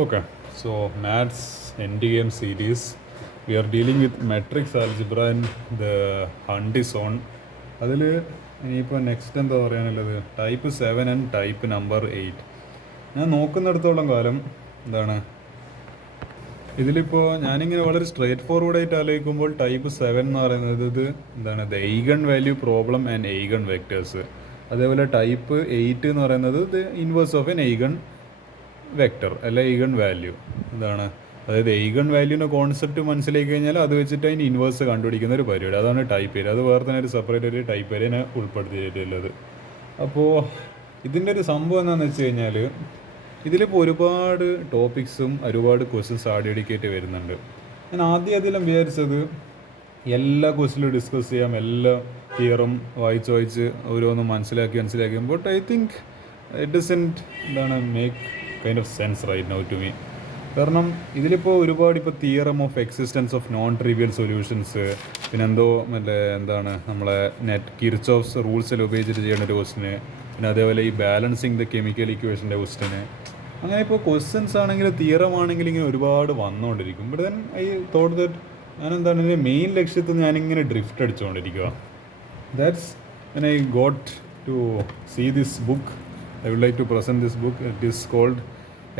Okay, so maths NDM series. We are dealing with matrix algebra and the Hunt is on. അതിൽ ഇനിയിപ്പോൾ next എന്താ പറയാനുള്ളത്, type 7 and type number 8. ഞാൻ നോക്കുന്നിടത്തോളം കാലം എന്താണ് ഇതിലിപ്പോൾ ഞാനിങ്ങനെ വളരെ സ്ട്രേറ്റ് ഫോർവേഡായിട്ട് ആലോചിക്കുമ്പോൾ ടൈപ്പ് 7 എന്ന് പറയുന്നത് ഇത് എന്താണ് the eigen value problem and eigen vectors. അതേപോലെ ടൈപ്പ് 8 എന്ന് പറയുന്നത് the inverse of an eigen vector അല്ല എയ്ഗൺ വാല്യൂ. എന്താണ് അതായത് എയ്ഗൺ വാല്യൂവിൻ്റെ കോൺസെപ്റ്റ് മനസ്സിലാക്കി കഴിഞ്ഞാൽ അത് വെച്ചിട്ട് അതിന് ഇൻവേഴ്സ് കണ്ടുപിടിക്കുന്ന ഒരു പരിപാടി, അതാണ് ടൈപ്പ് ഏരിയ. അത് വേറെ തന്നെ ഒരു സെപ്പറേറ്റ് ഒരു ടൈപ്പ് ഏരിയനെ ഉൾപ്പെടുത്തിയിട്ടുള്ളത്. അപ്പോൾ ഇതിൻ്റെ ഒരു സംഭവം എന്താണെന്ന് വെച്ച് കഴിഞ്ഞാൽ ഇതിലിപ്പോൾ ഒരുപാട് ടോപ്പിക്സും ഒരുപാട് ക്വസ്റ്റ്യൻസ് ആഡിയഡിക്കേറ്റ് വരുന്നുണ്ട്. ഞാൻ ആദ്യം വിചാരിച്ചത് എല്ലാ ക്വസ്റ്റ്യനിലും ഡിസ്കസ് ചെയ്യാം, എല്ലാ തിയറും വായിച്ച് ഓരോന്നും മനസ്സിലാക്കി but I think it doesn't എന്താണ് make kind of sense right now to me. കാരണം ഇതിലിപ്പോൾ ഒരുപാട് ഇപ്പോൾ theorem of existence of non trivial solutions, പിന്നെ എന്താണ് നമ്മളെ കിർച്ചോഫ്സ് റൂൾസിൽ ഉപയോഗിച്ചിട്ട് ചെയ്യുന്ന ഒരു ക്വസ്റ്റിന്, പിന്നെ അതേപോലെ ഈ ബാലൻസിങ് ദ കെമിക്കൽ ഇക്വേഷൻ്റെ ക്വസ്റ്റിന്, അങ്ങനെ ഇപ്പോൾ ക്വസ്റ്റ്യൻസ് ആണെങ്കിൽ തിയറം ആണെങ്കിൽ ഇങ്ങനെ ഒരുപാട് വന്നുകൊണ്ടിരിക്കും. But then I thought that ഞാനെന്താണ് ഇതിൻ്റെ മെയിൻ ലക്ഷ്യത്തിൽ ഞാനിങ്ങനെ ഡ്രിഫ്റ്റ് അടിച്ചുകൊണ്ടിരിക്കുക. That's when I got to see this book. I would like to present this book. It is called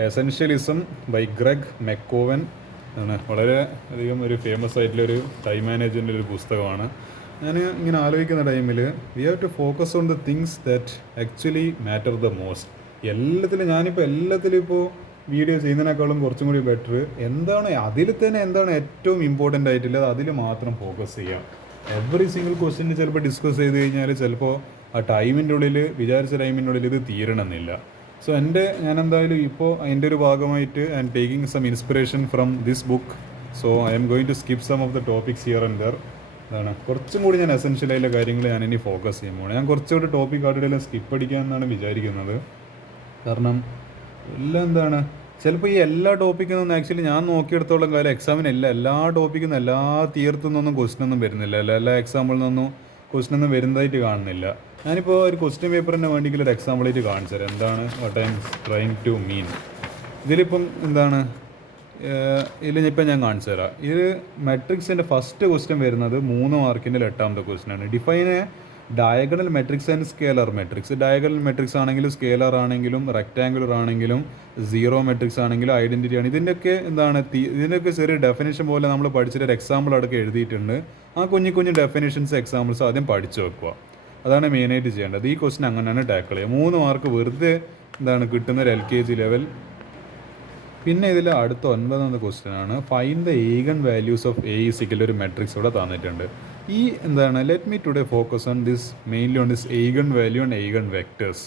Essentialism by Greg McKeown. വളരെ അധികം ഒരു ഫേമസ് ആയിട്ടുള്ളൊരു ടൈം മാനേജ്മെൻ്റ് ഒരു പുസ്തകമാണ്. ഞാൻ ഇങ്ങനെ ആലോചിക്കുന്ന ടൈമിൽ we have to focus on the things that actually matter the most. എല്ലാത്തിലും ഇപ്പോൾ വീഡിയോ ചെയ്യുന്നതിനേക്കാളും കുറച്ചും കൂടി ബെറ്റർ എന്താണ് അതിൽ തന്നെ എന്താണ് ഏറ്റവും ഇമ്പോർട്ടൻ്റ് ആയിട്ടുള്ളത് അതിൽ മാത്രം ഫോക്കസ് ചെയ്യാം. എവറി സിംഗിൾ ക്വസ്റ്റ്യൻ ചിലപ്പോൾ ഡിസ്കസ് ചെയ്ത് കഴിഞ്ഞാൽ ചിലപ്പോൾ ആ ടൈമിൻ്റെ ഉള്ളിൽ വിചാരിച്ച ടൈമിൻ്റെ ഉള്ളിൽ ഇത് തീരണമെന്നില്ല. സോ ഞാൻ എന്തായാലും ഇപ്പോൾ അതിൻ്റെ ഒരു ഭാഗമായിട്ട് I am taking some inspiration from this book. So I am going to skip some of the topics here and there. അതാണ് കുറച്ചും കൂടി ഞാൻ എസെൻഷ്യലായിട്ടുള്ള കാര്യങ്ങൾ ഞാനിനി ഫോക്കസ് ചെയ്യുമ്പോൾ ഞാൻ കുറച്ചുകൂടി ടോപ്പിക് ആയിട്ടുള്ള സ്കിപ്പ് അടിക്കാമെന്നാണ് വിചാരിക്കുന്നത്. കാരണം എല്ലാം എന്താണ് ചിലപ്പോൾ ഈ എല്ലാ ടോപ്പിക്കിൽ നിന്നും ആക്ച്വലി ഞാൻ നോക്കിയെടുത്തോളം കാലം എക്സാമിന് എല്ലാ ടോപ്പിക്കിൽ നിന്നും എല്ലാ തിയറത്തു നിന്നൊന്നും ക്വസ്റ്റ്യനൊന്നും വരുന്നില്ല, എല്ലാ എക്സാമ്പിളിൽ നിന്നൊന്നും ക്വസ്റ്റ്യനൊന്നും വരുന്നതായിട്ട് കാണുന്നില്ല. ഞാനിപ്പോൾ ഒരു ക്വസ്റ്റ്യൻ പേപ്പറിന് വേണ്ടിയിട്ടുള്ള ഒരു എക്സാമ്പിളായിട്ട് കാണിച്ചു തരാം എന്താണ് what I am trying to mean. ഇതിലിപ്പം എന്താണ് ഇതിലിപ്പോൾ ഞാൻ കാണിച്ചു തരാം. ഇത് മെട്രിക്സിൻ്റെ ഫസ്റ്റ് ക്വസ്റ്റ്യൻ വരുന്നത് 3 മാർക്കിൻ്റെ 8ാമത്തെ ക്വസ്റ്റ്യനാണ്. Define A diagonal matrix and scalar matrix. Diagonal matrix ആണെങ്കിലും സ്കേലർ ആണെങ്കിലും റെക്റ്റാങ്കുലർ ആണെങ്കിലും സീറോ മെട്രിക്സ് ആണെങ്കിലും ഐഡൻറ്റിറ്റി ആണ്. ഇതിൻ്റെയൊക്കെ ചെറിയ ഡെഫിനേഷൻ പോലെ നമ്മൾ പഠിച്ചിട്ടൊരു എക്സാമ്പിൾ അടക്കം എഴുതിയിട്ടുണ്ട്. ആ കുഞ്ഞു ഡെഫിനേഷൻസ് എക്സാമ്പിൾസ് ആദ്യം പഠിച്ചു വെക്കുക. അതാണ് മെയിനായിട്ട് ചെയ്യേണ്ടത്. ഈ ക്വസ്റ്റ്യൻ അങ്ങനെയാണ് ടാക്കിൾ ചെയ്യുക. 3 മാർക്ക് വെറുതെ കിട്ടുന്ന ഒരു LKG ലെവൽ. പിന്നെ ഇതിൽ അടുത്ത 9ാമത്തെ ക്വസ്റ്റ്യൻ ആണ് find the eigen values of A is equal ഒരു മെട്രിക്സ് ഇവിടെ തന്നിട്ടുണ്ട്. ഈ let me today focus on this mainly on this eigen value and eigen vectors.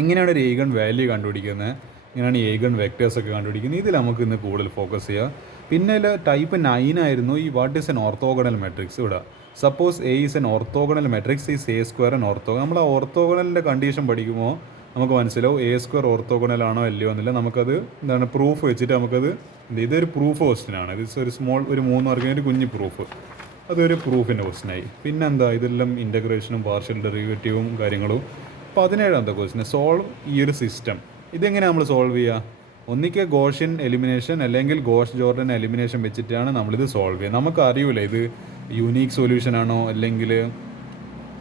എങ്ങനെയാണ് ഒരു എയ്ഗൺ വാല്യൂ കണ്ടുപിടിക്കുന്നത്, എങ്ങനെയാണ് എയ്ഗൺ വെക്ടേഴ്സൊക്കെ കണ്ടുപിടിക്കുന്നത്, ഇതിൽ നമുക്ക് ഇന്ന് കൂടുതൽ ഫോക്കസ് ചെയ്യുക. പിന്നെ ടൈപ്പ് 9 ആയിരുന്നു ഈ what is an orthogonal matrix. ഇവിടെ suppose A is an orthogonal matrix is a square an orthogonal. നമ്മൾ ആ ഓർത്തോഗണലിൻ്റെ കണ്ടീഷൻ പഠിക്കുമ്പോൾ നമുക്ക് മനസ്സിലാവും എ സ്ക്വയർ ഓർത്തോഗണൽ ആണോ അല്ലയോ എന്നില്ല. നമുക്കത് പ്രൂഫ് വെച്ചിട്ട് നമുക്കത് ഇതൊരു പ്രൂഫ് ക്വസ്റ്റ്യനാണ്. ഇത് ഒരു 3 മാർക്കിന് ഒരു കുഞ്ഞ് പ്രൂഫ്, അതൊരു പ്രൂഫിൻ്റെ ക്വസ്റ്റ്യനായി. പിന്നെ ഇതെല്ലാം ഇൻ്റഗ്രേഷനും പാർഷ്യൽ ഡെറിവേറ്റീവും കാര്യങ്ങളും. 17ാമത്തെ ക്വസ്റ്റ്യൻ സോൾവ് ഈ ഒരു സിസ്റ്റം. ഇതെങ്ങനെ നമ്മൾ സോൾവ് ചെയ്യുക? ഒന്നിക്ക് ഗോഷ്യൻ എലിമിനേഷൻ അല്ലെങ്കിൽ ഗോഷ് ജോർഡൻ എലിമിനേഷൻ വെച്ചിട്ടാണ് നമ്മളിത് സോൾവ് ചെയ്യുക. നമുക്ക് അറിയില്ല ഇത് യുണീക്ക് സൊല്യൂഷൻ ആണോ അല്ലെങ്കിൽ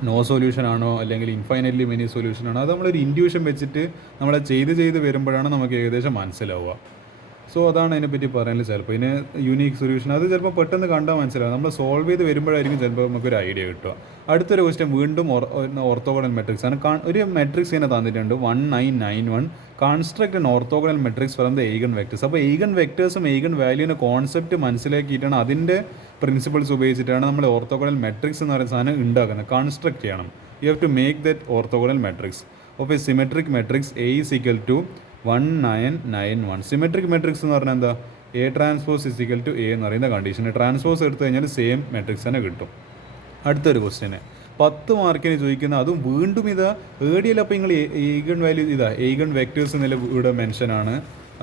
നോ സൊല്യൂഷൻ ആണോ അല്ലെങ്കിൽ ഇൻഫൈനറ്റ്ലി മെനി സൊല്യൂഷൻ ആണോ. അത് നമ്മളൊരു ഇൻഡ്യൂഷൻ വെച്ചിട്ട് നമ്മളെ ചെയ്ത് വരുമ്പോഴാണ് നമുക്ക് ഏകദേശം മനസ്സിലാവുക. സോ അതാണ് അതിനെപ്പറ്റി പറയാനുള്ളത്. ചിലപ്പോൾ ഇതിന് യുണീക്ക് സൊല്യൂഷൻ അത് ചിലപ്പോൾ പെട്ടെന്ന് കണ്ടാൽ മനസ്സിലാവും. നമ്മൾ സോൾവ് ചെയ്ത് വരുമ്പോഴായിരിക്കും ചിലപ്പോൾ നമുക്കൊരു ഐഡിയ കിട്ടുക. അടുത്തൊരു ക്വസ്റ്റ്യൻ വീണ്ടും ഓർത്തോഗണൽ മെട്രിക്സ് ആണ്. ഒരു മെട്രിക്സ് ഇങ്ങനെ തന്നിട്ടുണ്ട് 1991. Construct an orthogonal matrix from the eigen vectors. അപ്പോൾ എയ്ഗൺ വെക്ടേഴ്സും എയ്ഗൺ വാല്യൂവിൻ്റെ കോൺസെപ്റ്റ് മനസ്സിലാക്കിയിട്ടാണ് അതിൻ്റെ പ്രിൻസിപ്പിൾസ് ഉപയോഗിച്ചിട്ടാണ് നമ്മൾ ഓർത്തോഗണൽ മെട്രിക്സ് എന്ന് പറയുന്ന സാധനം ഉണ്ടാക്കുന്നത്. കൺസ്ട്രക്ട് ചെയ്യണം. You have to make that orthogonal matrix of A symmetric matrix A is equal to 1991. Symmetric matrix എന്ന് പറഞ്ഞാൽ എന്താ? A transpose is equal to A എന്ന് പറയുന്ന കണ്ടീഷൻ. ട്രാൻസ്പോസ് എടുത്തു കഴിഞ്ഞാൽ സെയിം മെട്രിക്സ് തന്നെ കിട്ടും. അടുത്തൊരു ക്വസ്റ്റ്യന് 10 മാർക്കിന് ചോദിക്കുന്ന അതും വീണ്ടും ഏടിയല്ല. അപ്പോൾ നിങ്ങൾ എയ്ഗൺ വാല്യൂ എയ്ഗൺ വെക്ടേഴ്സ് എന്നുള്ള ഇവിടെ മെൻഷനാണ്.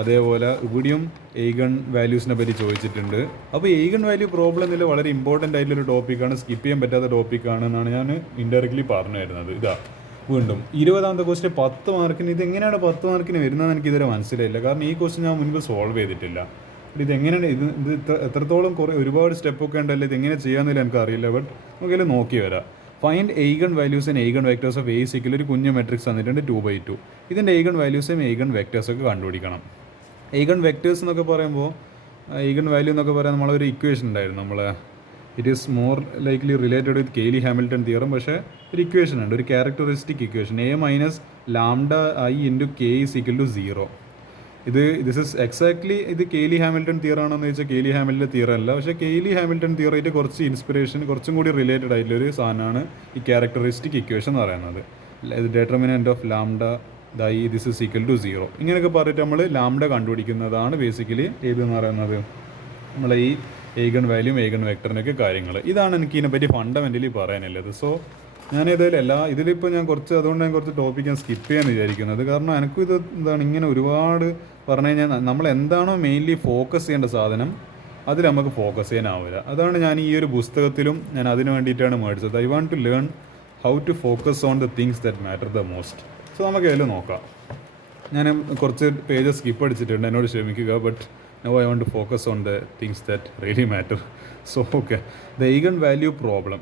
അതേപോലെ ഇവിടെയും എയ്ഗൺ വാല്യൂസിനെ പറ്റി ചോദിച്ചിട്ടുണ്ട്. അപ്പോൾ എയ്ഗൺ വാല്യൂ പ്രോബ്ലം എന്നുള്ള വളരെ ഇമ്പോർട്ടൻ്റ് ആയിട്ടുള്ളൊരു ടോപ്പിക്കാണ്, സ്കിപ്പ് ചെയ്യാൻ പറ്റാത്ത ടോപ്പിക്കാണ് എന്നാണ് ഞാൻ ഇൻഡയറക്റ്റ്ലി പറഞ്ഞു വരുന്നത്. വീണ്ടും 20ാമത്തെ ക്വസ്റ്റ്യൻ 10 മാർക്കിന്. ഇതെങ്ങനെയാണ് 10 മാർക്കിന് വരുന്നതെന്ന് എനിക്ക് ഇതുവരെ മനസ്സിലായില്ല. കാരണം ഈ ക്വസ്റ്റ്യൻ ഞാൻ മുൻപ് സോൾവ് ചെയ്തിട്ടില്ല. ഇതെങ്ങനെയാണ് ഇത് എത്രത്തോളം ഒരുപാട് സ്റ്റെപ്പൊക്കെ ഉണ്ടല്ലോ, ഇതെങ്ങനെ ചെയ്യാമെന്നില്ല എനിക്ക് അറിയില്ല. ബട്ട് നമുക്കതിൽ നോക്കി വരാം. Find eigen values and eigen vectors of A സിക്കൽ ഒരു കുഞ്ഞ് മെട്രിക്സ് തന്നിട്ടുണ്ട് 2/2. ഇതിൻ്റെ എയ്ഗൺ വാല്യൂസും എയ്ഗൺ വെക്ടേഴ്സൊക്കെ കണ്ടുപിടിക്കണം. എയ്ഗൺ വെക്ടേഴ്സ് എന്നൊക്കെ പറയുമ്പോൾ എയ്ഗൺ വാല്യൂ എന്നൊക്കെ പറയാൻ നമ്മളൊരു ഇക്വേഷൻ ഉണ്ടായിരുന്നു. It is more likely related with Cayley Hamilton theorem. പക്ഷേ ഒരു ഇക്വേഷൻ ഉണ്ട്, ഒരു characteristic equation, A minus lambda I into K is equal to 0. This is exactly ഇത് കെയ്ലി ഹാമിൽട്ടൺ തിയർ ആണെന്ന് ചോദിച്ചാൽ കെയ്ലി ഹാമിൽട്ടൺ തിയർ അല്ല. പക്ഷേ കെയ്ലി ഹാമിൽട്ടൺ തിയറായിട്ട് കുറച്ച് ഇൻസ്പിറേഷൻ, കുറച്ചും കൂടി റിലേറ്റഡ് ആയിട്ടുള്ളൊരു സാധനമാണ് ഈ ക്യാരക്ടറിസ്റ്റിക് ഇക്വേഷൻ എന്ന് പറയുന്നത്. Determinant of lambda I this is equal to 0 ഇങ്ങനെയൊക്കെ പറഞ്ഞിട്ട് നമ്മൾ ലാംഡ കണ്ടുപിടിക്കുന്നതാണ് ബേസിക്കലി ഏതെന്ന് പറയുന്നത് നമ്മളെ ഈ എയ്ഗൺ വാല്യൂം എയ്ഗൺ വെക്ടറിനൊക്കെ കാര്യങ്ങൾ. ഇതാണ് എനിക്ക് ഇതിനെപ്പറ്റി ഫണ്ടമെൻ്റലി പറയാനുള്ളത്. സോ ഞാൻ ഏതായാലും ഇതിലിപ്പോൾ ഞാൻ അതുകൊണ്ട് ഞാൻ കുറച്ച് ടോപ്പിക്ക് ഞാൻ സ്കിപ്പ് ചെയ്യാൻ വിചാരിക്കുന്നത്. കാരണം എനിക്കും ഇത് എന്താണ് ഇങ്ങനെ ഒരുപാട് പറഞ്ഞു കഴിഞ്ഞാൽ നമ്മൾ എന്താണോ മെയിൻലി ഫോക്കസ് ചെയ്യേണ്ട സാധനം അതിൽ നമുക്ക് ഫോക്കസ് ചെയ്യാനാവില്ല. അതാണ് ഞാൻ ഈ ഒരു പുസ്തകത്തിലും ഞാൻ അതിന് വേണ്ടിയിട്ടാണ് മേടിച്ചത്. I want to learn how to focus on the things that matter the most. So നമുക്ക് അതിൽ നോക്കാം. ഞാൻ കുറച്ച് പേജസ് സ്കിപ്പ് അടിച്ചിട്ടുണ്ട്, എന്നോട് ക്ഷമിക്കുക. But now I want to focus on the things that really matter. So okay, the eigen value problem.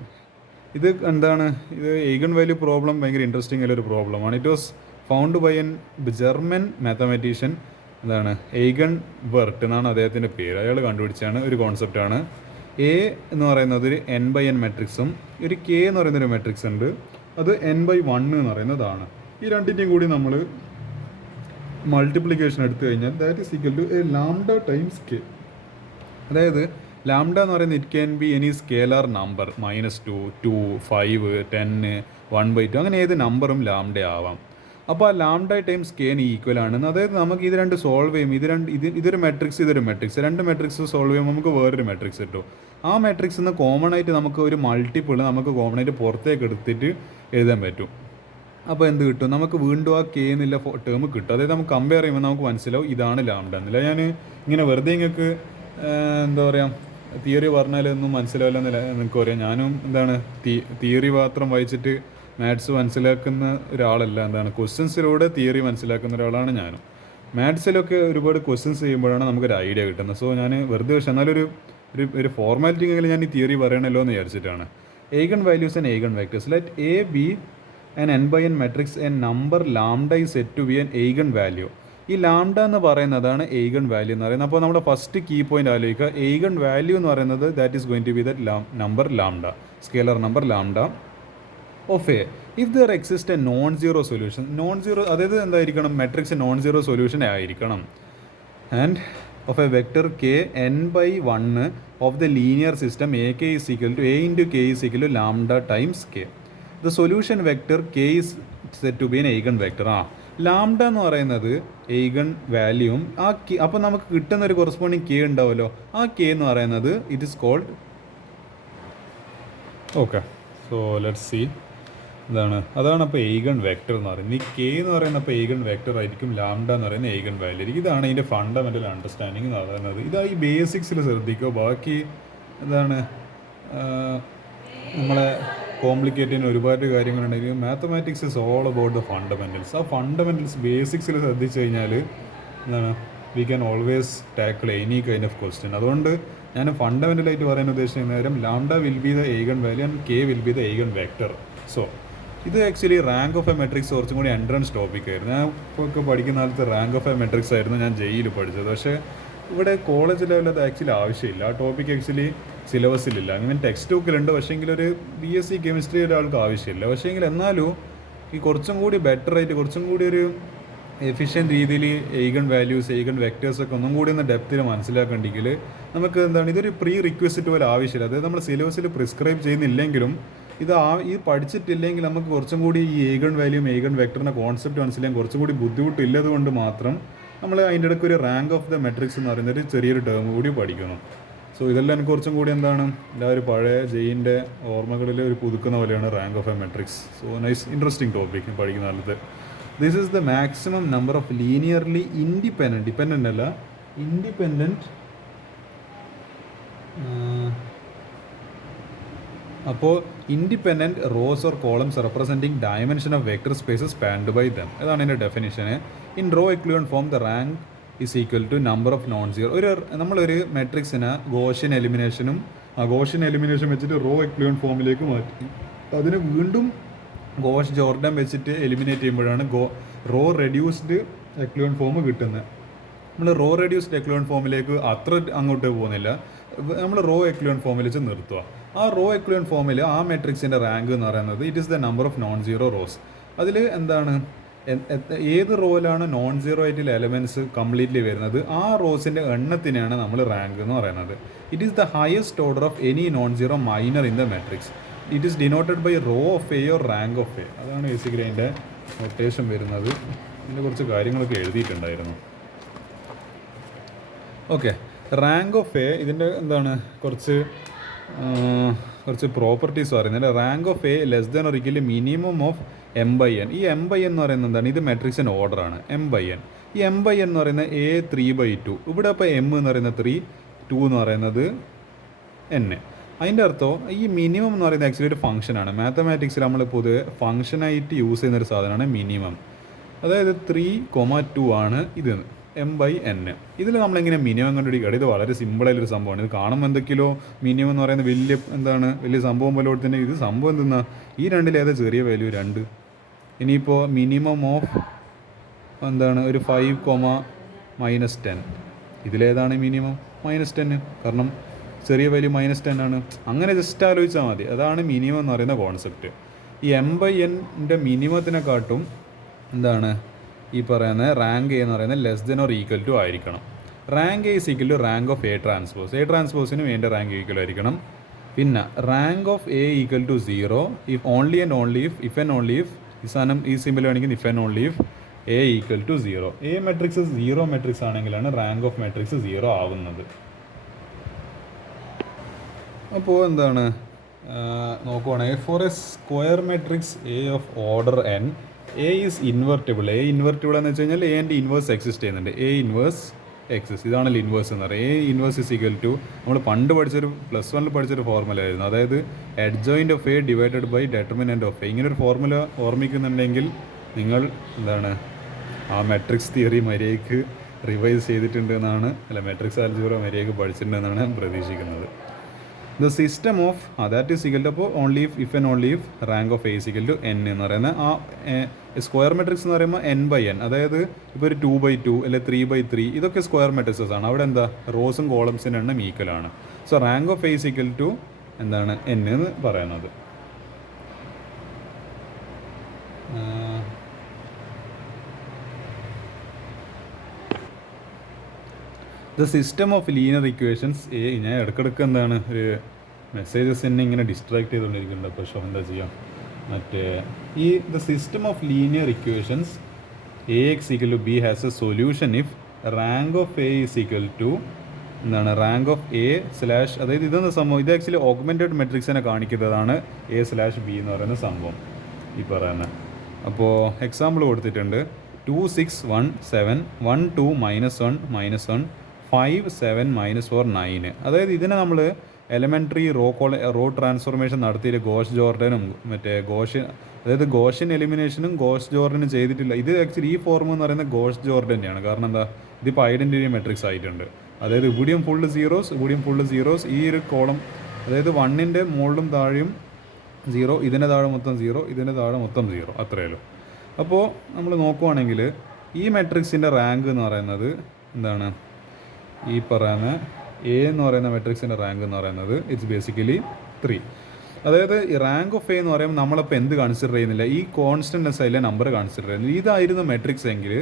ഇത് എന്താണ്? ഇത് eigen value problem ഭയങ്കര ഇൻട്രസ്റ്റിംഗ് ആയൊരു പ്രോബ്ലമാണ്. It was found by an German mathematician. എന്താണ്? എയ്ഗൺ ബെർട്ട് എന്നാണ് അദ്ദേഹത്തിൻ്റെ പേര്. അയാൾ കണ്ടുപിടിച്ചാണ് ഒരു കോൺസെപ്റ്റാണ്. എ എന്ന് പറയുന്നത് ഒരു n/n മെട്രിക്സും ഒരു കെ എന്ന് പറയുന്നൊരു മെട്രിക്സ് ഉണ്ട്, അത് n/1 എന്ന് പറയുന്നതാണ്. ഈ രണ്ടിൻ്റെയും കൂടി നമ്മൾ മൾട്ടിപ്ലിക്കേഷൻ എടുത്തു കഴിഞ്ഞാൽ that is equal to A lambda times K. അതായത് ലാംഡ എന്ന് പറയുന്നത് it can be any scalar number, -2, 2, 5, 10, 1/2 അങ്ങനെ ഏത് നമ്പറും ലാംഡ ആവാം. അപ്പോൾ ആ ലാംഡ ടൈംസ് കെന് ഈക്വൽ ആണ്. അതായത് നമുക്ക് ഇത് രണ്ട് സോൾവ് ചെയ്യും, ഇതൊരു മെട്രിക്സ് ഇതൊരു മെട്രിക്സ്, രണ്ട് മെട്രിക്സ് സോൾവ് ചെയ്യുമ്പോൾ നമുക്ക് വേറൊരു മെട്രിക്സ് കിട്ടും. ആ മെട്രിക്സിൽ നിന്ന് കോമൺ ആയിട്ട് നമുക്ക് ഒരു മൾട്ടിപ്പിൾ നമുക്ക് കോമൺ ആയിട്ട് പുറത്തേക്ക് എടുത്തിട്ട് എഴുതാൻ പറ്റും. അപ്പോൾ എന്ത് കിട്ടും? നമുക്ക് വീണ്ടും ആ കെ എന്നുള്ള ടേം കിട്ടും. അതായത് നമുക്ക് കമ്പയർ ചെയ്യുമ്പോൾ നമുക്ക് മനസ്സിലാവും ഇതാണ് ലാംഡ എന്നില്ല. ഞാൻ ഇങ്ങനെ വെറുതെ നിങ്ങൾക്ക് എന്താ പറയുക തിയറി പറഞ്ഞാലൊന്നും മനസ്സിലാവില്ല എന്നല്ല നിങ്ങൾക്ക് പറയാം. ഞാനും എന്താണ് തിയറി മാത്രം വായിച്ചിട്ട് മാത്സ് മനസ്സിലാക്കുന്ന ഒരാളല്ല. എന്താണ് ക്വസ്റ്റ്യൻസിലൂടെ തിയറി മനസ്സിലാക്കുന്ന ഒരാളാണ് ഞാനും. മാത്സിലൊക്കെ ഒരുപാട് ക്വസ്റ്റ്യൻസ് ചെയ്യുമ്പോഴാണ് നമുക്കൊരു ഐഡിയ കിട്ടുന്നത്. സോ ഞാൻ വെറുതെ പക്ഷേ എന്നാലൊരു ഒരു ഫോർമാലിറ്റിക്കെങ്കിലും ഞാൻ ഈ തിയറി പറയണമല്ലോ എന്ന് വിചാരിച്ചിട്ടാണ്. Eigen values and eigen vectors. Let A be an n/n matrix and number lambda is said to be an eigen value. ഈ ലാംഡ എന്ന് പറയുന്നതാണ് എയ്ഗൺ വാല്യൂ എന്ന് പറയുന്നത്. അപ്പോൾ നമ്മുടെ ഫസ്റ്റ് കീ പോയിന്റ് ആലോചിക്കുക. എയ്ഗൺ വാല്യൂ എന്ന് പറയുന്നത് that is going to be that number lambda, scalar number lambda of A. If there exist a non zero solution, non zero അതായത് എന്തായിരിക്കണം? മെട്രിക്സ് നോൺ സീറോ സൊല്യൂഷൻ ആയിരിക്കണം. And of a vector k n/1 of the linear system A k is equal to A into k is equal to lambda times k. The solution vector k is set to be an eigen vector. Lambda എന്ന് പറയുന്നത് എയ്ഗൺ വാല്യൂവും ആ K, അപ്പോൾ നമുക്ക് കിട്ടുന്ന ഒരു കൊറസ്പോണ്ടിങ് K ഉണ്ടാവുമല്ലോ, ആ K എന്ന് പറയുന്നത് it is called okay. So let's see അതാണ് അപ്പോൾ എയ്ഗൺ വെക്ടർ എന്ന് പറയുന്നത്. ഈ കെ എന്ന് പറയുന്നത് അപ്പോൾ എയ്ഗൺ വെക്ടർ ആയിരിക്കും, ലാംഡ എന്ന് പറയുന്നത് എയ്ഗൺ വാല്യൂ ആയിരിക്കും. ഇതാണ് ഇതിൻ്റെ ഫണ്ടമെൻ്റൽ അണ്ടർസ്റ്റാൻഡിങ് എന്ന് പറയുന്നത്. ഇതാ ഈ ബേസിക്സിൽ ശ്രദ്ധിക്കുക. ബാക്കി നമ്മളെ കോംപ്ലിക്കേറ്റ് ചെയ്യുന്ന ഒരുപാട് കാര്യങ്ങളുണ്ടെങ്കിൽ mathematics is all about the fundamentals. ആ ഫണ്ടമെൻറ്റൽസ് ബേസിക്സിൽ ശ്രദ്ധിച്ചു കഴിഞ്ഞാൽ we can always tackle any kind of question. അതുകൊണ്ട് ഞാൻ ഫണ്ടമെൻ്റലായിട്ട് പറയാൻ ഉദ്ദേശിക്കുന്ന നേരം lambda will be the eigen value and k will be the eigen vector. So ഇത് actually rank of a matrix കുറച്ചും കൂടി എൻട്രൻസ് ടോപ്പിക്കായിരുന്നു. ഞാൻ ഇപ്പോൾ പഠിക്കുന്ന കാലത്ത് റാങ്ക് ഓഫ് എ മെട്രിക്സ് ആയിരുന്നു ഞാൻ ജെയിൽ പഠിച്ചത്. പക്ഷേ ഇവിടെ കോളേജ് ലെവലിൽ അത് ആക്ച്വലി ആവശ്യമില്ല. ആ ടോപ്പിക് ആക്ച്വലി സിലബസിലില്ല. അങ്ങനെ ടെക്സ്റ്റ് ബുക്കിലുണ്ട്, പക്ഷേ എങ്കിലൊരു BSc കെമിസ്ട്രി ഒരാൾക്ക് ആവശ്യമില്ല. പക്ഷേ എങ്കിൽ എന്നാലും ഈ കുറച്ചും കൂടി ബെറ്ററായിട്ട് കുറച്ചും കൂടി ഒരു എഫിഷ്യൻറ്റ് രീതിയിൽ എയ്ഗൺ വാല്യൂസ് എയ്ഗൺ വെക്ടേഴ്സൊക്കെ ഒന്നും കൂടി ഒന്ന് ഡെപ്തിൽ മനസ്സിലാക്കണമെങ്കിൽ നമുക്ക് ഇതൊരു പ്രീ റിക്വസ്റ്റ് പോലെ ആവശ്യമില്ല. അതായത് നമ്മൾ സിലബസിൽ പ്രിസ്ക്രൈബ് ചെയ്യുന്നില്ലെങ്കിലും ഈ പഠിച്ചിട്ടില്ലെങ്കിൽ നമുക്ക് കുറച്ചും കൂടി ഈ എയ്ഗൺ വാല്യൂം എയ്ഗൺ വെക്ടറിൻ്റെ കോൺസെപ്റ്റ് മനസ്സിലാക്കാൻ കുറച്ചും കൂടി ബുദ്ധിമുട്ടില്ലത് കൊണ്ട് മാത്രം നമ്മൾ അതിൻ്റെ ഇടയ്ക്ക് ഒരു റാങ്ക് ഓഫ് ദ മെട്രിക്സ് എന്ന് പറയുന്നൊരു ചെറിയൊരു ടേം കൂടി പഠിക്കണം. സോ ഇതെല്ലാം എനിക്ക് കുറച്ചും കൂടി എല്ലാവരും പഴയ ജെയിൻ്റെ ഓർമ്മകളിൽ ഒരു പുതുക്കുന്ന പോലെയാണ് rank of a matrix. So nice interesting topic പഠിക്കുന്ന കാലത്ത്. This is the maximum number of linearly dependent അല്ല അപ്പോൾ independent rows or columns representing dimension of vector spaces spanned by them. അതാണ് എൻ്റെ ഡെഫിനിഷന്. In row echelon form the rank is equal to number of non zero. നമ്മളൊരു മെട്രിക്സിന് Gaussian elimination വെച്ചിട്ട് row എക്ലൂൺ ഫോമിലേക്ക് മാറ്റി അതിന് വീണ്ടും ഗോഷ് ജോർഡൻ വെച്ചിട്ട് എലിമിനേറ്റ് ചെയ്യുമ്പോഴാണ് റോ റെഡ്യൂസ്ഡ് എക്ലൂൺ ഫോം കിട്ടുന്നത്. നമ്മൾ റോ റെഡ്യൂസ്ഡ് എക്ലൂൺ ഫോമിലേക്ക് അത്ര അങ്ങോട്ട് പോകുന്നില്ല, നമ്മൾ റോ എക്ലൂൺ ഫോമിൽ വെച്ച് നിർത്തുക. ആ റോ എക്ലൂൺ ഫോമിൽ ആ മെട്രിക്സിൻ്റെ റാങ്ക് എന്ന് പറയുന്നത് it is the number of non zero rows. അതിൽ എന്താണ്, ഏത് റോയിലാണ് നോൺ സീറോ ആയിട്ടുള്ള എലമെൻറ്റ്സ് കംപ്ലീറ്റ്ലി വരുന്നത് ആ റോസിൻ്റെ എണ്ണത്തിനാണ് നമ്മൾ റാങ്ക് എന്ന് പറയുന്നത്. It is the highest order of any non zero minor in the matrix. It is denoted by row of A or rank of A. അതാണ് ബേസിക്കലി അതിൻ്റെ നൊട്ടേഷൻ വരുന്നത്. ഇതിൻ്റെ കുറച്ച് കാര്യങ്ങളൊക്കെ എഴുതിയിട്ടുണ്ടായിരുന്നു. ഓക്കെ, റാങ്ക് ഓഫ് എ ഇതിൻ്റെ എന്താണ് കുറച്ച് പ്രോപ്പർട്ടീസ് പറയുന്നത്. Rank of A less than or equal minimum of M by N. ഈ എം ബൈ എൻ എന്ന് പറയുന്നത് എന്താണ്, ഇത് മെട്രിക്സിൻ്റെ ഓർഡറാണ് എം ബൈ എൻ. ഈ എം ബൈ എൻ എന്ന് പറയുന്നത് എ 3/2. ഇവിടെ അപ്പോൾ എം എന്ന് പറയുന്നത് 3, 2 എന്ന് പറയുന്നത് എൻ. അതിൻ്റെ അർത്ഥം ഈ മിനിമം എന്ന് പറയുന്നത് ആക്ച്വലി ഒരു ഫംഗ്ഷനാണ്. മാത്തമാറ്റിക്സിൽ നമ്മൾ പൊതുവെ ഫംഗ്ഷനായിട്ട് യൂസ് ചെയ്യുന്നൊരു സാധനമാണ് മിനിമം. അതായത് 3,2 ആണ് ഇത് എം ബൈ എൻ. ഇതിൽ നമ്മളെങ്ങനെ മിനിമം കണ്ടുപിടിക്കുക? ഇത് വളരെ സിമ്പിളായിട്ടൊരു സംഭവമാണ്. ഇത് കാണുമ്പോൾ എന്തൊക്കെയോ മിനിമം എന്ന് പറയുന്നത് വലിയ സംഭവം പോലെ തന്നെ ഇത് സംഭവം എന്തെന്നാ, ഈ രണ്ടിലേതാ ചെറിയ വാല്യൂ 2. ഇനിയിപ്പോൾ മിനിമം ഓഫ് എന്താണ് ഒരു 5,-10. ഇതിലേതാണ് മിനിമം -10, കാരണം ചെറിയ വാല്യൂ -10 ആണ്. അങ്ങനെ ജസ്റ്റ് ആലോചിച്ചാൽ മതി. അതാണ് മിനിമം എന്ന് പറയുന്ന കോൺസെപ്റ്റ്. ഈ എം ബൈ എൻ്റെ മിനിമത്തിനെക്കാട്ടും എന്താണ് ഈ പറയുന്ന റാങ്ക് എ എന്ന് പറയുന്നത് less than or equal to ആയിരിക്കണം. Rank A is equal to rank of A transpose. A ട്രാൻസ്പോസിന് വേണ്ട റാങ്ക് ഈക്വൽ ആയിരിക്കണം. പിന്നെ rank of A equal to 0 if only and only if and only if ഈ സാധനം ഈ സിമ്പിൾ വേണമെങ്കിൽ if and only if A equal to 0. A matrix 0 matrix ആണെങ്കിലാണ് rank of matrix 0 ആവുന്നത്. അപ്പോൾ എന്താണ് നോക്കുവാണെങ്കിൽ for a square matrix A of order n A is invertible. A invertible എന്ന് വെച്ച് കഴിഞ്ഞാൽ എൻ്റെ ഇൻവേഴ്സ് എക്സിസ്റ്റ് ചെയ്യുന്നുണ്ട്. എ ഇൻവേഴ്സ് എക്സിസ്റ്റ്, ഇതാണല്ലോ ഇൻവേഴ്സ് എന്ന് പറയുന്നത്. A inverse is equal to നമ്മൾ പണ്ട് പഠിച്ചൊരു +1 പഠിച്ചൊരു ഫോർമുല ആയിരുന്നു. അതായത് adjoint of A divided by determinant of A. ഇങ്ങനൊരു ഫോർമുല ഓർമ്മിക്കുന്നുണ്ടെങ്കിൽ നിങ്ങൾ എന്താണ് ആ മെട്രിക്സ് തിയറി മര്യാദയ്ക്ക് റിവൈസ് ചെയ്തിട്ടുണ്ട് എന്നാണ്, അല്ല മെട്രിക്സ് ആൽജിബ്ര മര്യാദയ്ക്ക് പഠിച്ചിട്ടുണ്ട് എന്നാണ് ഞാൻ പ്രതീക്ഷിക്കുന്നത്. The system of that is equal to അപ്പോൾ only if and only if rank of A is equal to n എന്ന് പറയുന്നത് ആ സ്ക്വയർ മെട്രിക്സ് എന്ന് പറയുമ്പോൾ n/n. അതായത് ഇപ്പോൾ ഒരു 2/2 അല്ലെങ്കിൽ 3/3 ഇതൊക്കെ സ്ക്വയർ മെട്രിക്സസ് ആണ്. അവിടെ എന്താ റോസും കോളംസിൻ്റെ എണ്ണം ഈക്വലാണ്. So rank of A is equal to എന്താണ് n എന്ന് പറയുന്നത്. The system of linear equations A. ഞാൻ ഇടയ്ക്കിടയ്ക്ക് എന്താണ് ഒരു മെസ്സേജസ് എന്നെ ഇങ്ങനെ ഡിസ്ട്രാക്ട് ചെയ്തുകൊണ്ടിരിക്കുന്നുണ്ട്. പക്ഷേ എന്താ ചെയ്യാം, മറ്റേ ഈ the system of linear equations A X equal to B has a solution if rank of A is equal to എന്താണ് റാങ്ക് ഓഫ് എ സ്ലാഷ്, അതായത് ഇതെന്ന സംഭവം ഇത് ആക്ച്വലി ഓഗ്മെൻറ്റഡ് മെട്രിക്സിനെ കാണിക്കുന്നതാണ് a/b എന്ന് പറയുന്ന സംഭവം ഈ പറയുന്നത്. അപ്പോൾ എക്സാമ്പിൾ കൊടുത്തിട്ടുണ്ട് 2 6 1 7 1 2 -1 -1 5 7 -4 9. അതായത് ഇതിനെ നമ്മൾ എലമെൻ്ററി റോ ട്രാൻസ്ഫോർമേഷൻ നടത്തിയിട്ട് ഗോഷ് ജോർഡനും അതായത് ഗോഷ്യൻ എലിമിനേഷനും ഗോഷ് ജോർഡനും ചെയ്തിട്ടില്ല. ഇത് ആക്ച്വലി ഈ ഫോർം എന്ന് പറയുന്നത് ഗോഷ് ജോർഡൻ്റെയാണ്. കാരണം എന്താ, ഇതിപ്പോൾ ഐഡൻറ്റിറ്റി മെട്രിക്സ് ആയിട്ടുണ്ട്. അതായത് ഇവിടെയും ഫുള്ള് സീറോസ് ഈ ഒരു കോളം, അതായത് 1ൻ്റെ മുകളിലും താഴെയും 0, ഇതിൻ്റെ താഴെ മൊത്തം 0, ഇതിൻ്റെ താഴെ മൊത്തം 0, അത്രയേ ഉള്ളൂ. അപ്പോൾ നമ്മൾ നോക്കുവാണെങ്കിൽ ഈ മെട്രിക്സിൻ്റെ റാങ്ക് എന്ന് പറയുന്നത് എന്താണ്, ഈ പറയുന്ന എ എന്ന് പറയുന്ന മെട്രിക്സിൻ്റെ റാങ്ക് എന്ന് പറയുന്നത് ഇറ്റ്സ് ബേസിക്കലി 3. അതായത് ഈ റാങ്ക് ഓഫ് എ എന്ന് പറയുമ്പോൾ നമ്മളിപ്പോൾ എന്ത് കൺസിഡർ ചെയ്യുന്നില്ല, ഈ കോൺസ്റ്റൻറ്റ്നെസ് അതിലെ നമ്പർ കൺസിഡർ ചെയ്യുന്നില്ല. ഇതായിരുന്നു മെട്രിക്സ് എങ്കിൽ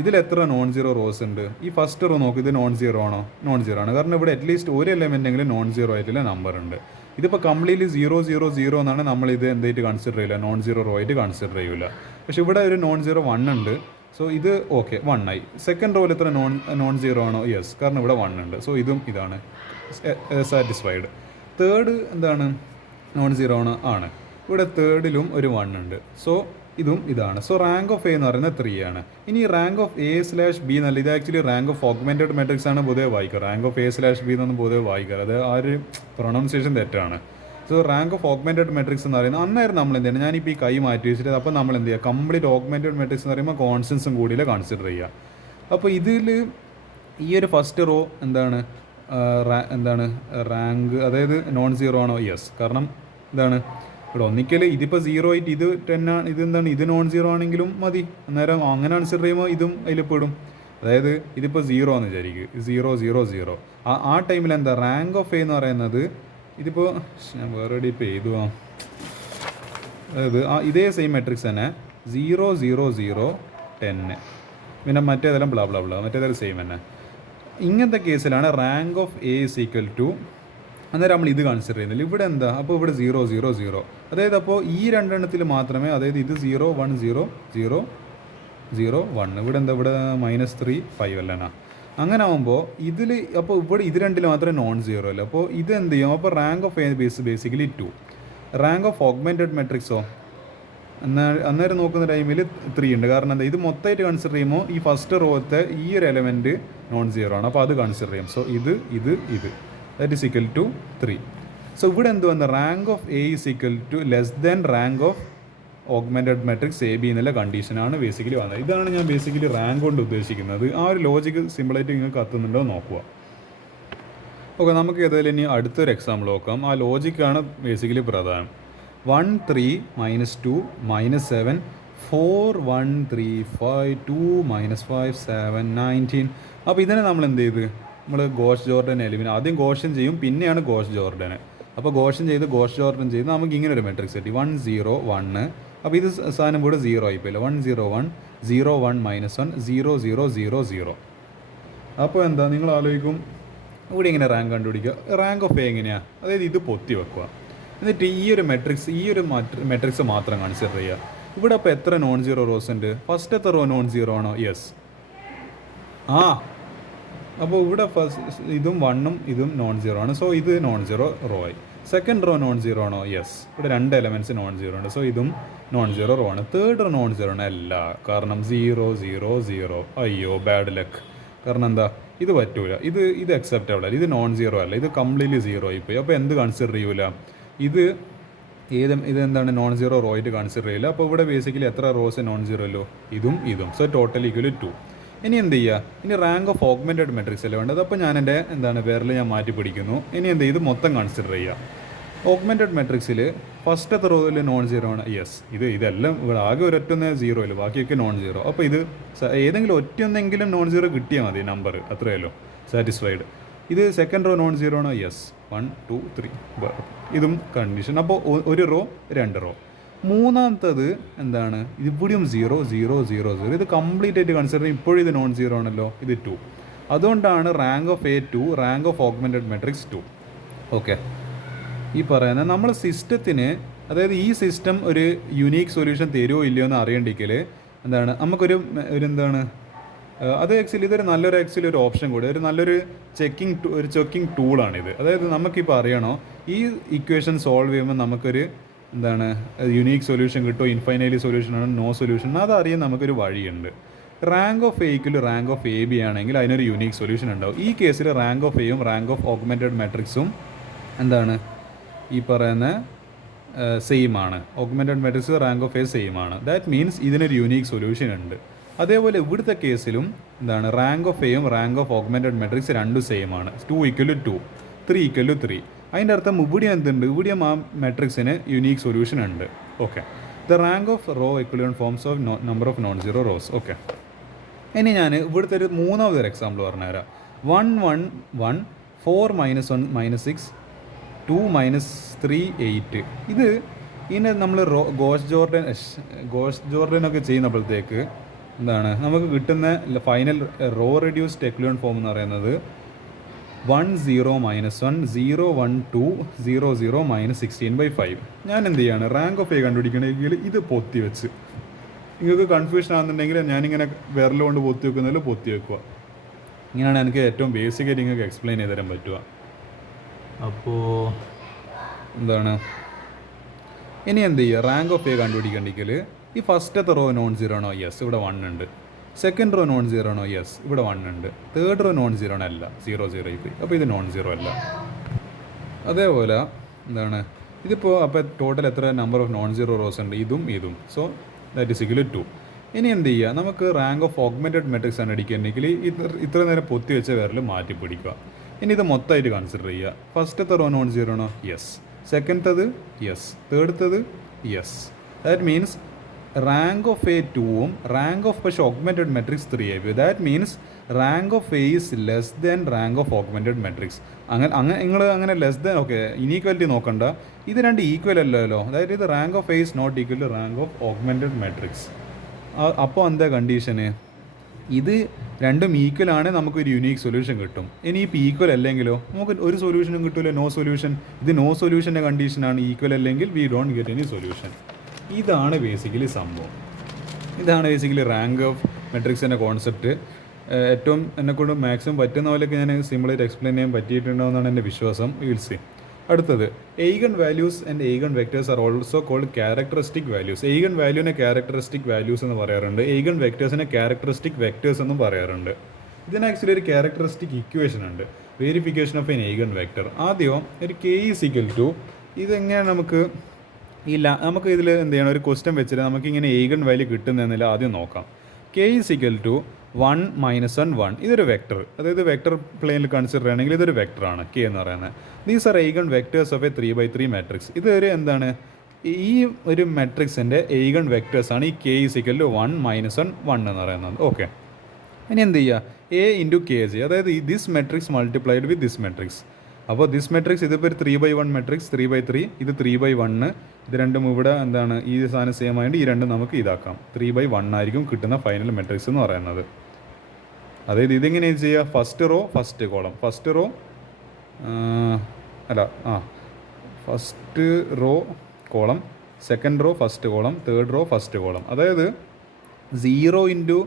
ഇതിൽ എത്ര നോൺ സീറോ റോസ് ഉണ്ട്? ഈ ഫസ്റ്റ് റോ നോക്ക്, ഇത് നോൺ സീറോ ആണോ? നോൺ സീറോ ആണ്. കാരണം ഇവിടെ അറ്റ്ലീസ്റ്റ് ഒരു എലെമെൻറ്റെങ്കിലും നോൺ സീറോ ആയിട്ടുള്ള നമ്പർ ഉണ്ട്. ഇതിപ്പോൾ കംപ്ലീറ്റ്ലി 0 0 0 എന്നാണ് നമ്മളിത് എന്തായിട്ട് കൺസിഡർ ചെയ്യില്ല, നോൺ സീറോ റോ ആയിട്ട് കൺസിഡർ ചെയ്യില്ല. പക്ഷേ ഇവിടെ ഒരു നോൺ സീറോ 1 ഉണ്ട്. സോ ഇത് ഓക്കെ 1 ആയി. സെക്കൻഡ് റോയിൽ എത്ര നോൺ സീറോ ആണോ? യെസ്, കാരണം ഇവിടെ 1 ഉണ്ട്. സോ ഇതാണ് സാറ്റിസ്ഫൈഡ്. തേർഡ് എന്താണ്, നോൺ സീറോ ആണ്. ഇവിടെ തേർഡിലും ഒരു 1 ഉണ്ട്. സോ ഇതാണ്. സോ റാങ്ക് ഓഫ് എ എന്ന് പറയുന്നത് 3 ആണ്. ഇനി റാങ്ക് ഓഫ് a/b എന്നല്ല, ഇത് actually rank of augmented matrix ആണ് പൊതുവെ വായിക്കുക. റാങ്ക് ഓഫ് a/b എന്നൊന്നും പൊതുവെ വായിക്കുക, അത് ആ ഒരു പ്രൊണൗൺസിയേഷൻ തെറ്റാണ്. So rank of augmented matrix എന്ന് പറയുന്നത് അന്നേരം നമ്മൾ എന്ത് ചെയ്യണം, ഞാനിപ്പോൾ ഈ കൈ മാറ്റി വെച്ചിട്ട് അപ്പോൾ നമ്മൾ എന്ത് ചെയ്യുക, കംപ്ലീറ്റ് ഓഗ്മെൻറ്റഡ് മെട്രിക്സ് എന്ന് പറയുമ്പോൾ കോൺസ്റ്റൻസും കൂടിയില്ല കൺസിഡർ ചെയ്യുക. അപ്പോൾ ഇതിൽ ഈ ഒരു ഫസ്റ്റ് റോ എന്താണ് റാങ്ക്, അതായത് നോൺ സീറോ ആണോ? യെസ്. കാരണം എന്താണ് ഇവിടെ ഒന്നിക്കൽ ഇതിപ്പോൾ 0 ആയിട്ട് ഇത് 10 ആണ്, ഇത് എന്താണ് ഇത് നോൺ സീറോ ആണെങ്കിലും മതി. അന്നേരം അങ്ങനെ കൺസിഡർ ചെയ്യുമ്പോൾ ഇതും അതിൽ പെടും. അതായത് ഇതിപ്പോൾ 0 എന്ന് വിചാരിക്കുക, 0 0 0. ആ ടൈമിൽ എന്താ റാങ്ക് ഓഫ് എ എന്ന് പറയുന്നത്, ഇതിപ്പോൾ ഞാൻ വേറെ ഇപ്പോൾ എഴുതുക, അതായത് ഇതേ സെയിം മെട്രിക്സ് തന്നെ 0 0 0 10, പിന്നെ മറ്റേതെല്ലാം ബ്ലാ ബ്ലാ ബ്ലാ, മറ്റേതെല്ലാം സെയിം തന്നെ. ഇങ്ങനത്തെ കേസിലാണ് rank of A is equal to, അന്നേരം നമ്മൾ ഇത് കൺസിഡർ ചെയ്യുന്നില്ല. ഇവിടെ എന്താ, അപ്പോൾ ഇവിടെ 0 0 0, അതായത് അപ്പോൾ ഈ രണ്ടെണ്ണത്തിൽ മാത്രമേ, അതായത് ഇത് 0 1 0 0 0 1, ഇവിടെ എന്താ, ഇവിടെ -3 5 അല്ലനാ. അങ്ങനെ ആകുമ്പോൾ ഇതിൽ അപ്പോൾ ഇവിടെ ഇത് രണ്ടിൽ മാത്രമേ നോൺ സീറോ അല്ല. അപ്പോൾ ഇത് എന്ത് ചെയ്യും, അപ്പോൾ rank of A basically 2. Rank of augmented മെട്രിക്സോ അന്നേരം നോക്കുന്ന ടൈമിൽ 3 ഉണ്ട്. കാരണം എന്താ, ഇത് മൊത്തമായിട്ട് കൺസിഡർ ചെയ്യുമ്പോൾ ഈ ഫസ്റ്റ് റോത്തെ ഈ ഒരു എലമെൻറ്റ് നോൺ സീറോ ആണ്, അപ്പോൾ അത് കൺസിഡർ ചെയ്യും. സോ ഇത് that is equal to 3. So ഇവിടെ എന്ത് വന്ന rank of A is equal to less than rank of augmented matrix A B എന്നുള്ള കണ്ടീഷനാണ് ബേസിക്കലി വന്നത്. ഇതാണ് ഞാൻ ബേസിക്കലി റാങ്ക് കൊണ്ട് ഉദ്ദേശിക്കുന്നത്. ആ ഒരു ലോജിക്ക് സിമ്പിളായിട്ട് നിങ്ങൾക്ക് കത്തുന്നുണ്ടോ നോക്കുക. ഓക്കെ, നമുക്ക് ഏതായാലും ഇനി അടുത്തൊരു എക്സാമ്പിൾ നോക്കാം. ആ ലോജിക്കാണ് ബേസിക്കലി പ്രധാനം. 1 3 -2 -7 4 1 3 5 2 -5 7 19. അപ്പോൾ ഇതിനെ നമ്മൾ എന്ത് ചെയ്ത്, നമ്മൾ ഗോഷ് ജോർഡൻ എലിമിനേറ്റ്, ആദ്യം ഗോഷൻ ചെയ്യും, പിന്നെയാണ് ഗോഷ് ജോർഡന്. അപ്പോൾ ഗോഷൻ ചെയ്ത് ഗോഷ് ജോർഡൻ ചെയ്ത് നമുക്ക് ഇങ്ങനെ ഒരു മെട്രിക്സ് കിട്ടി 1 0 1. അപ്പോൾ ഇത് സാധനം കൂടെ 0 ആയിപ്പോയില്ല. 1 0 1 0 1 -1 0 0 0 0. അപ്പോൾ എന്താ നിങ്ങൾ ആലോചിക്കും, ഇവിടെ ഇങ്ങനെ റാങ്ക് കണ്ടുപിടിക്കുക. റാങ്ക് ഓഫ് എ എങ്ങനെയാണ്, അതായത് ഇത് പൊത്തി വെക്കുക, എന്നിട്ട് ഈ ഒരു മെട്രിക്സ് മാത്രം കൺസിഡർ ചെയ്യുക. ഇവിടെ അപ്പോൾ എത്ര നോൺ സീറോ റോസ് ഉണ്ട്? ഫസ്റ്റത്തെ റോ നോൺ സീറോ ആണോ? യെസ്. അപ്പോൾ ഇവിടെ ഇതും 1ഉം ഇതും നോൺ സീറോ ആണ്. സോ ഇത് നോൺ സീറോ റോ ആയി. സെക്കൻഡ് റോ നോൺ സീറോ ആണോ? യെസ്. ഇവിടെ 2 എലമെൻറ്റ്സ് നോൺ സീറോ ഉണ്ട്. സോ ഇതും നോൺ സീറോ റോ ആണ്. തേർഡ് റോ നോൺ സീറോ ആണ്. അല്ല, കാരണം 0 0 0. അയ്യോ, ബാഡ് ലക്ക്. കാരണം എന്താ, ഇത് പറ്റൂല, ഇത് അക്സെപ്റ്റബിൾ അല്ല, ഇത് നോൺ സീറോ അല്ല, ഇത് കംപ്ലീറ്റ്ലി സീറോ ആയിപ്പോയി. അപ്പോൾ എന്ത് കൺസിഡർ ചെയ്യൂല, ഇതെന്താണ് നോൺ സീറോ റോ ആയിട്ട് കൺസിഡർ ചെയ്യില്ല. അപ്പോൾ ഇവിടെ ബേസിക്കലി എത്ര റോസ് നോൺ സീറോ അല്ലോ, ഇതും. So total equal 2. ഇനി എന്ത് ചെയ്യുക, ഇനി റാങ്ക് ഓഫ് ഓഗ്മെൻറ്റഡ് മെട്രിക്സ് അല്ലേ വേണ്ടത്. അപ്പോൾ ഞാൻ എൻ്റെ വിരൽ ഞാൻ മാറ്റി പിടിക്കുന്നു. ഇനി എന്ത് ചെയ്ത് മൊത്തം കൺസിഡർ ചെയ്യുക. ഓഗ്മെൻറ്റഡ് മെട്രിക്സിൽ ഫസ്റ്റത്തെ റോയിൽ നോൺ സീറോ ആണ്. യെസ്. ഇതെല്ലാം ഇവിടെ ആകെ ഒരൊറ്റൊന്നേ സീറോ അല്ലോ, ബാക്കിയൊക്കെ നോൺ സീറോ. അപ്പോൾ ഇത് ഏതെങ്കിലും ഒറ്റൊന്നെങ്കിലും നോൺ സീറോ കിട്ടിയാൽ മതി, നമ്പർ അത്രയല്ലോ, സാറ്റിസ്ഫൈഡ്. ഇത് സെക്കൻഡ് റോ നോൺ സീറോ ആണോ? യെസ്. 1 2 3. ഇതും കണ്ടീഷൻ. അപ്പോൾ ഒരു റോ 2 റോ. മൂന്നാമത്തത് എന്താണ്, ഇവിടെയും 0 0 0 0. ഇത് കംപ്ലീറ്റ് ആയിട്ട് കൺസിഡർ ചെയ്യും. ഇപ്പോഴും ഇത് നോൺ സീറോ ആണല്ലോ, ഇത് 2. അതുകൊണ്ടാണ് rank of A 2, rank of augmented matrix 2. Okay, ഈ പറയുന്ന നമ്മൾ സിസ്റ്റത്തിന്, അതായത് ഈ സിസ്റ്റം ഒരു യുണീക്ക് സൊല്യൂഷൻ തരുമോ ഇല്ലയോ എന്ന് അറിയണ്ടെങ്കിൽ എന്താണ്, നമുക്കൊരു അത് ആക്ച്വലി ഇതൊരു നല്ലൊരു ഓപ്ഷൻ കൂടി, ഒരു നല്ലൊരു ചെക്കിംഗ് ടൂളാണിത്. അതായത് നമുക്കിപ്പോൾ അറിയണോ ഈ ഇക്വേഷൻ സോൾവ് ചെയ്യുമ്പോൾ നമുക്കൊരു യുണീക്ക് സൊല്യൂഷൻ കിട്ടുമോ, ഇൻഫൈനൈറ്റ്ലി സൊല്യൂഷൻ ആണോ, നോ സൊല്യൂഷൻ, അതറിയാൻ നമുക്കൊരു വഴിയുണ്ട്. റാങ്ക് ഓഫ് എയ്ക്കിൽ റാങ്ക് ഓഫ് എ ബി ആണെങ്കിൽ അതിനൊരു യുണീക്ക് സൊല്യൂഷൻ ഉണ്ടാവും. ഈ കേസിൽ റാങ്ക് ഓഫ് എയും റാങ്ക് ഓഫ് ഓഗ്മെൻറ്റഡ് മെട്രിക്സും ഈ പറയുന്ന സെയിം ആണ്. Augmented matrix rank of A same ആണ്. ദാറ്റ് മീൻസ് ഇതിനൊരു യുണീക്ക് സൊല്യൂഷൻ ഉണ്ട്. അതേപോലെ ഇവിടുത്തെ കേസിലും റാങ്ക് ഓഫ് എയും റാങ്ക് ഓഫ് ഓഗ്മെൻറ്റഡ് മെട്രിക്സ് രണ്ടും സെയിം ആണ്. 2 = 2, 3 = 3. അതിൻ്റെ അർത്ഥം ഇവിടെ എന്തുണ്ട്, ഇവിടെയും ആ മെട്രിക്സിന് യുണീക്ക് സൊല്യൂഷൻ ഉണ്ട്. Okay, the rank of row equivalent forms of number of non zero rows. Okay, ഇനി ഞാൻ ഇവിടുത്തെ ഒരു മൂന്നാമതൊരു എക്സാമ്പിൾ പറഞ്ഞുതരാം. 1 1 1 4 -1 -6 2 -3 8. ഇതിനെ നമ്മൾ ഗോസ് ജോർഡനൊക്കെ ചെയ്യുന്നപ്പോഴത്തേക്ക് നമുക്ക് കിട്ടുന്ന ഫൈനൽ റോ റെഡ്യൂസ്ഡ് എക്വലന്റ് ഫോം എന്ന് പറയുന്നത് 1 0 -1 0 1 2 0 0 -16/5. ഞാൻ എന്ത് ചെയ്യാണ്, റാങ്ക് ഓഫ് എ കണ്ടുപിടിക്കണമെങ്കിൽ ഇത് പൊത്തി വെച്ച്, നിങ്ങൾക്ക് കൺഫ്യൂഷൻ ആകുന്നുണ്ടെങ്കിൽ ഞാനിങ്ങനെ വിരലുകൊണ്ട് പൊത്തി വെക്കുന്നതിൽ പൊത്തി വെക്കുക. ഇങ്ങനെയാണ് എനിക്ക് ഏറ്റവും ബേസിക്കായിട്ട് നിങ്ങൾക്ക് എക്സ്പ്ലെയിൻ ചെയ്ത് തരാൻ പറ്റുക. അപ്പോൾ ഇനി എന്ത് ചെയ്യുക, റാങ്ക് ഓഫ് എ കണ്ടുപിടിക്കണമെങ്കിൽ ഈ ഫസ്റ്റത്തെ റോ നോൺ സീറോ ആണോ? യെസ്, ഇവിടെ 1 ഉണ്ട്. സെക്കൻഡ് റോ നോൺ സീറോ ആണോ? യെസ്, ഇവിടെ 1 ഉണ്ട്. തേർഡ് റോ നോൺ സീറോ അല്ല, 0 0 ആയിപ്പോയി. അപ്പോൾ ഇത് നോൺ സീറോ അല്ല. അതേപോലെ ഇതിപ്പോൾ അപ്പോൾ ടോട്ടൽ എത്ര number of non zero rows ഉണ്ട്, ഇതും. So that is equal to 2. ഇനി എന്ത് ചെയ്യുക, നമുക്ക് റാങ്ക് ഓഫ് ഓഗ്മെൻറ്റഡ് മെട്രിക്സ് ആണ് അടിക്കുകയാണെങ്കിൽ ഇത്ര നേരം പൊത്തി വെച്ച വിരൽ മാറ്റി പിടിക്കുക. ഇനി ഇത് മൊത്തമായിട്ട് കൺസിഡർ ചെയ്യുക. ഫസ്റ്റത്തെ റോ നോൺ സീറോ ആണോ? യെസ്. സെക്കൻഡത്തത് യെസ്. തേർഡത്തത് yes. That means rank of A 2ഉം റാങ്ക് ഓഫ് പക്ഷേ augmented matrix 3 that means rank of A is less than rank of augmented matrix. നിങ്ങൾ അങ്ങനെ ലെസ് ദാൻ ഓക്കെ ഇനീക്വാലിറ്റി നോക്കണ്ട, ഇത് രണ്ട് ഈക്വൽ അല്ലല്ലോ. അതായത് ഇത് rank of A is not equal to rank of augmented matrix. അപ്പോൾ എന്താ കണ്ടീഷന്? ഇത് രണ്ടും ഈക്വൽ ആണ്, നമുക്കൊരു യുണീക്ക് സൊല്യൂഷൻ കിട്ടും. ഇനി ഇപ്പോൾ ഈക്വൽ അല്ലെങ്കിലോ നമുക്ക് ഒരു സൊല്യൂഷനും കിട്ടില്ല, നോ സൊല്യൂഷൻ. ഇത് നോ സൊല്യൂഷൻ്റെ കണ്ടീഷനാണ്. ഈക്വൽ അല്ലെങ്കിൽ we don't get any solution. ഇതാണ് ബേസിക്കലി സംഭവം. ഇതാണ് ബേസിക്കലി റാങ്ക് ഓഫ് മെട്രിക്സിൻ്റെ കോൺസെപ്റ്റ്. ഏറ്റവും എന്നെക്കൊണ്ട് മാക്സിമം പറ്റുന്ന പോലെയൊക്കെ ഞാൻ സിമ്പിളായിട്ട് എക്സ്പ്ലെയിൻ ചെയ്യാൻ പറ്റിയിട്ടുണ്ടോയെന്നാണ് എൻ്റെ വിശ്വാസം. Will see. അടുത്തത് eigen values and eigen vectors are also called characteristic values. Eigen വാല്യൂവിനെ ക്യാരക്ടറിസ്റ്റിക് വാല്യൂസ് എന്ന് പറയാറുണ്ട്. എയ്ഗൺ വെക്ടേഴ്സിനെ ക്യാരക്ടറിസ്റ്റിക് വെക്ടേഴ്സ് എന്നും പറയാറുണ്ട്. ഇതിന് ആക്ച്വലി ഒരു ക്യാരക്ടറിസ്റ്റിക് ഇക്വേഷൻ ഉണ്ട്, verification of an eigen vector. ആദ്യം ഒരു കെ ഈസ് ഈക്വൽ ടു, ഇതെങ്ങനെയാണ് നമുക്ക് നമുക്ക് ഇതിൽ എന്ത് ചെയ്യണം, ഒരു ക്വസ്റ്റ്യൻ വെച്ചിട്ട് നമുക്കിങ്ങനെ എയ്ഗൺ വാല്യൂ കിട്ടുന്നതെന്നില്ല ആദ്യം നോക്കാം. കെ ഈസ് ഈക്വൽ ടു 1 - 1 ഇതൊരു വെക്ടർ, അതായത് വെക്ടർ പ്ലെയിനിൽ കൺസിഡർ ചെയ്യണമെങ്കിൽ ഇതൊരു വെക്ടറാണ് കെ എന്ന് പറയുന്നത്. These are eigen vectors of A 3x3 matrix. ഇതൊരു എന്താണ്, ഈ ഒരു മെട്രിക്സിൻ്റെ എയ്ഗൺ വെക്ടേഴ്സാണ് ഈ കെ ഈസ് ഈക്വൽ ടു 1 - 1 എന്ന് പറയുന്നത്. ഓക്കെ, ഇനി എന്ത് ചെയ്യുക, എ ഇൻറ്റു കെ ജി, അതായത് this matrix multiplied with this matrix. അപ്പോൾ ദിസ് മെട്രിക്സ് ഇതിപ്പോൾ ഒരു 3x1 മെട്രിക്സ്, 3x3, ഇത് 3x1. ഇത് രണ്ടും ഇവിടെ എന്താണ്, ഈ സാധനം സെയിം ആയതുകൊണ്ട് ഈ രണ്ടും നമുക്ക് ഇതാക്കാം. 3x1 ആയിരിക്കും കിട്ടുന്ന ഫൈനൽ മെട്രിക്സ് എന്ന് പറയുന്നത്. അതായത് ഇതെങ്ങനെ ചെയ്യുക, first row first column, first row column, second row first column, third row first column. അതായത് 0 ×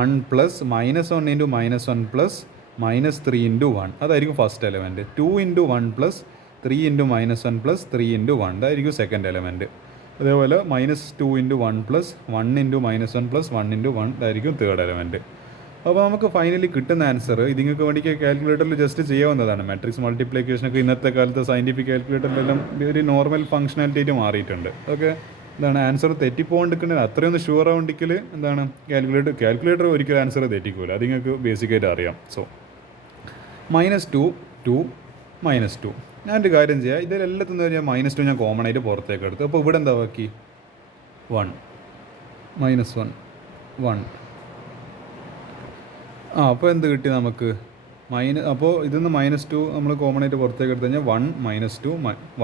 1 പ്ലസ് -1 × -1 പ്ലസ് -3 × 1 അതായിരിക്കും ഫസ്റ്റ് എലമെൻറ്റ്. 2 × 1 പ്ലസ് 3 × -1 പ്ലസ് 3 × 1 അതായിരിക്കും സെക്കൻഡ് എലമെൻറ്റ്. അതേപോലെ -2 × 1 പ്ലസ് 1 × -1 പ്ലസ് 1 × 1 ഇതായിരിക്കും തേർഡ് എലമെൻറ്റ്. അപ്പോൾ നമുക്ക് ഫൈനലി കിട്ടുന്ന ആൻസർ ഇതിങ്ങൾക്ക് വേണ്ടി കാൽക്കുലേറ്ററിൽ ജസ്റ്റ് ചെയ്യാവുന്നതാണ്. മാട്രിക്സ് മൾട്ടിപ്ലിക്കേഷനൊക്കെ ഇന്നത്തെ കാലത്ത് സയൻറ്റിഫിക് കാൽക്കുലേറ്ററിലെല്ലാം ഒരു നോർമൽ ഫങ്ഷണാലിറ്റി ആയിട്ട് മാറിയിട്ടുണ്ട്. ഓക്കെ, എന്താണ് ആൻസർ തെറ്റിപ്പോണ്ടിക്കുന്നത് അത്രയൊന്നും ഷുവർ ആവണ്ടിക്കൽ എന്താണ് കാൽക്കുലേറ്റർ ഒരിക്കലും ആൻസർ തെറ്റിക്കൂല, അത് നിങ്ങൾക്ക് ബേസിക്കായിട്ട് അറിയാം. സോ -2 2 -2. ഞാനൊരു കാര്യം ചെയ്യാം, ഇതിലെല്ലാത്തും ഞാൻ -2 ഞാൻ കോമൺ ആയിട്ട് പുറത്തേക്ക് എടുത്തു. അപ്പോൾ ഇവിടെ എന്താ ബാക്കി 1 -1 1. അപ്പോൾ എന്ത് കിട്ടി നമുക്ക് അപ്പോൾ ഇതിന്ന് -2 നമ്മൾ കോമൺ ആയിട്ട് പുറത്തേക്ക് എടുത്തു കഴിഞ്ഞാൽ 1 -2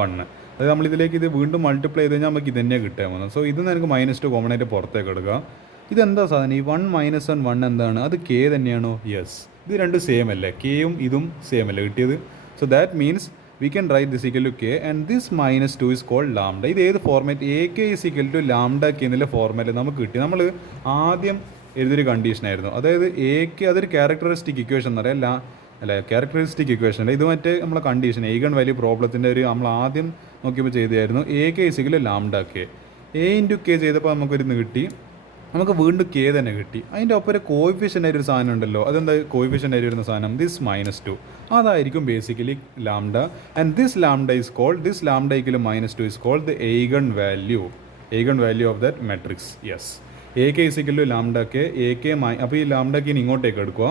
1. അതായത് നമ്മളിതിലേക്ക് ഇത് വീണ്ടും മൾട്ടിപ്ലൈ ചെയ്ത് കഴിഞ്ഞാൽ നമുക്ക് ഇതന്നെ കിട്ടാൻ പോകുന്നത്. സോ ഇതിൽ നിന്ന് എനിക്ക് -2 കോമൺ ആയിട്ട് പുറത്തേക്ക് എടുക്കുക. ഇതെന്താ സാധനം, ഈ 1 - 1 എന്താണ്, അത് കെ തന്നെയാണോ? യെസ്. ഇത് രണ്ടും സെയിം അല്ലേ, കെയും ഇതും സെയിം അല്ലേ കിട്ടിയത്. So that means we can write this equal to K and this -2 is called lambda. ഇത് ഏത് format, A K is equal to lambda K എന്നുള്ള ഫോർമാറ്റ് നമുക്ക് കിട്ടി. നമ്മൾ ആദ്യം എഴുതിയൊരു കണ്ടീഷനായിരുന്നു, അതായത് എക്ക് അതൊരു ക്യാരക്ടറിസ്റ്റിക് ഇക്വേഷൻ എന്ന് പറയാം. ക്യാരക്ടറിസ്റ്റിക് ഇക്വേഷൻ അല്ല, ഇത് മറ്റേ നമ്മളെ കണ്ടീഷൻ എയ്ഗൺ വാല്യൂ പ്രോബ്ലത്തിൻ്റെ ഒരു നമ്മൾ ആദ്യം നോക്കിയപ്പോൾ ചെയ്തായിരുന്നു. A K is equal lambda K, A into K ചെയ്തപ്പോൾ നമുക്കൊരു കിട്ടി, നമുക്ക് വീണ്ടും കെ തന്നെ കിട്ടി. അതിൻ്റെ ഒപ്പം ഒരു കോയിഫിഷ്യൻ്റ് ആയിട്ടൊരു സാധനം ഉണ്ടല്ലോ, അതെന്താ കോയിഫിഷ്യൻ്റ് ആയിട്ട് വരുന്ന സാധനം, ദിസ് -2 അതായിരിക്കും basically lambda. And this lambda is called, this lambda equal -2 is called the eigen value of that matrix. Yes, A K is equal lambda K, A K അപ്പോൾ ഈ ലാംഡ കെ ഇങ്ങോട്ടേക്ക് എടുക്കുക,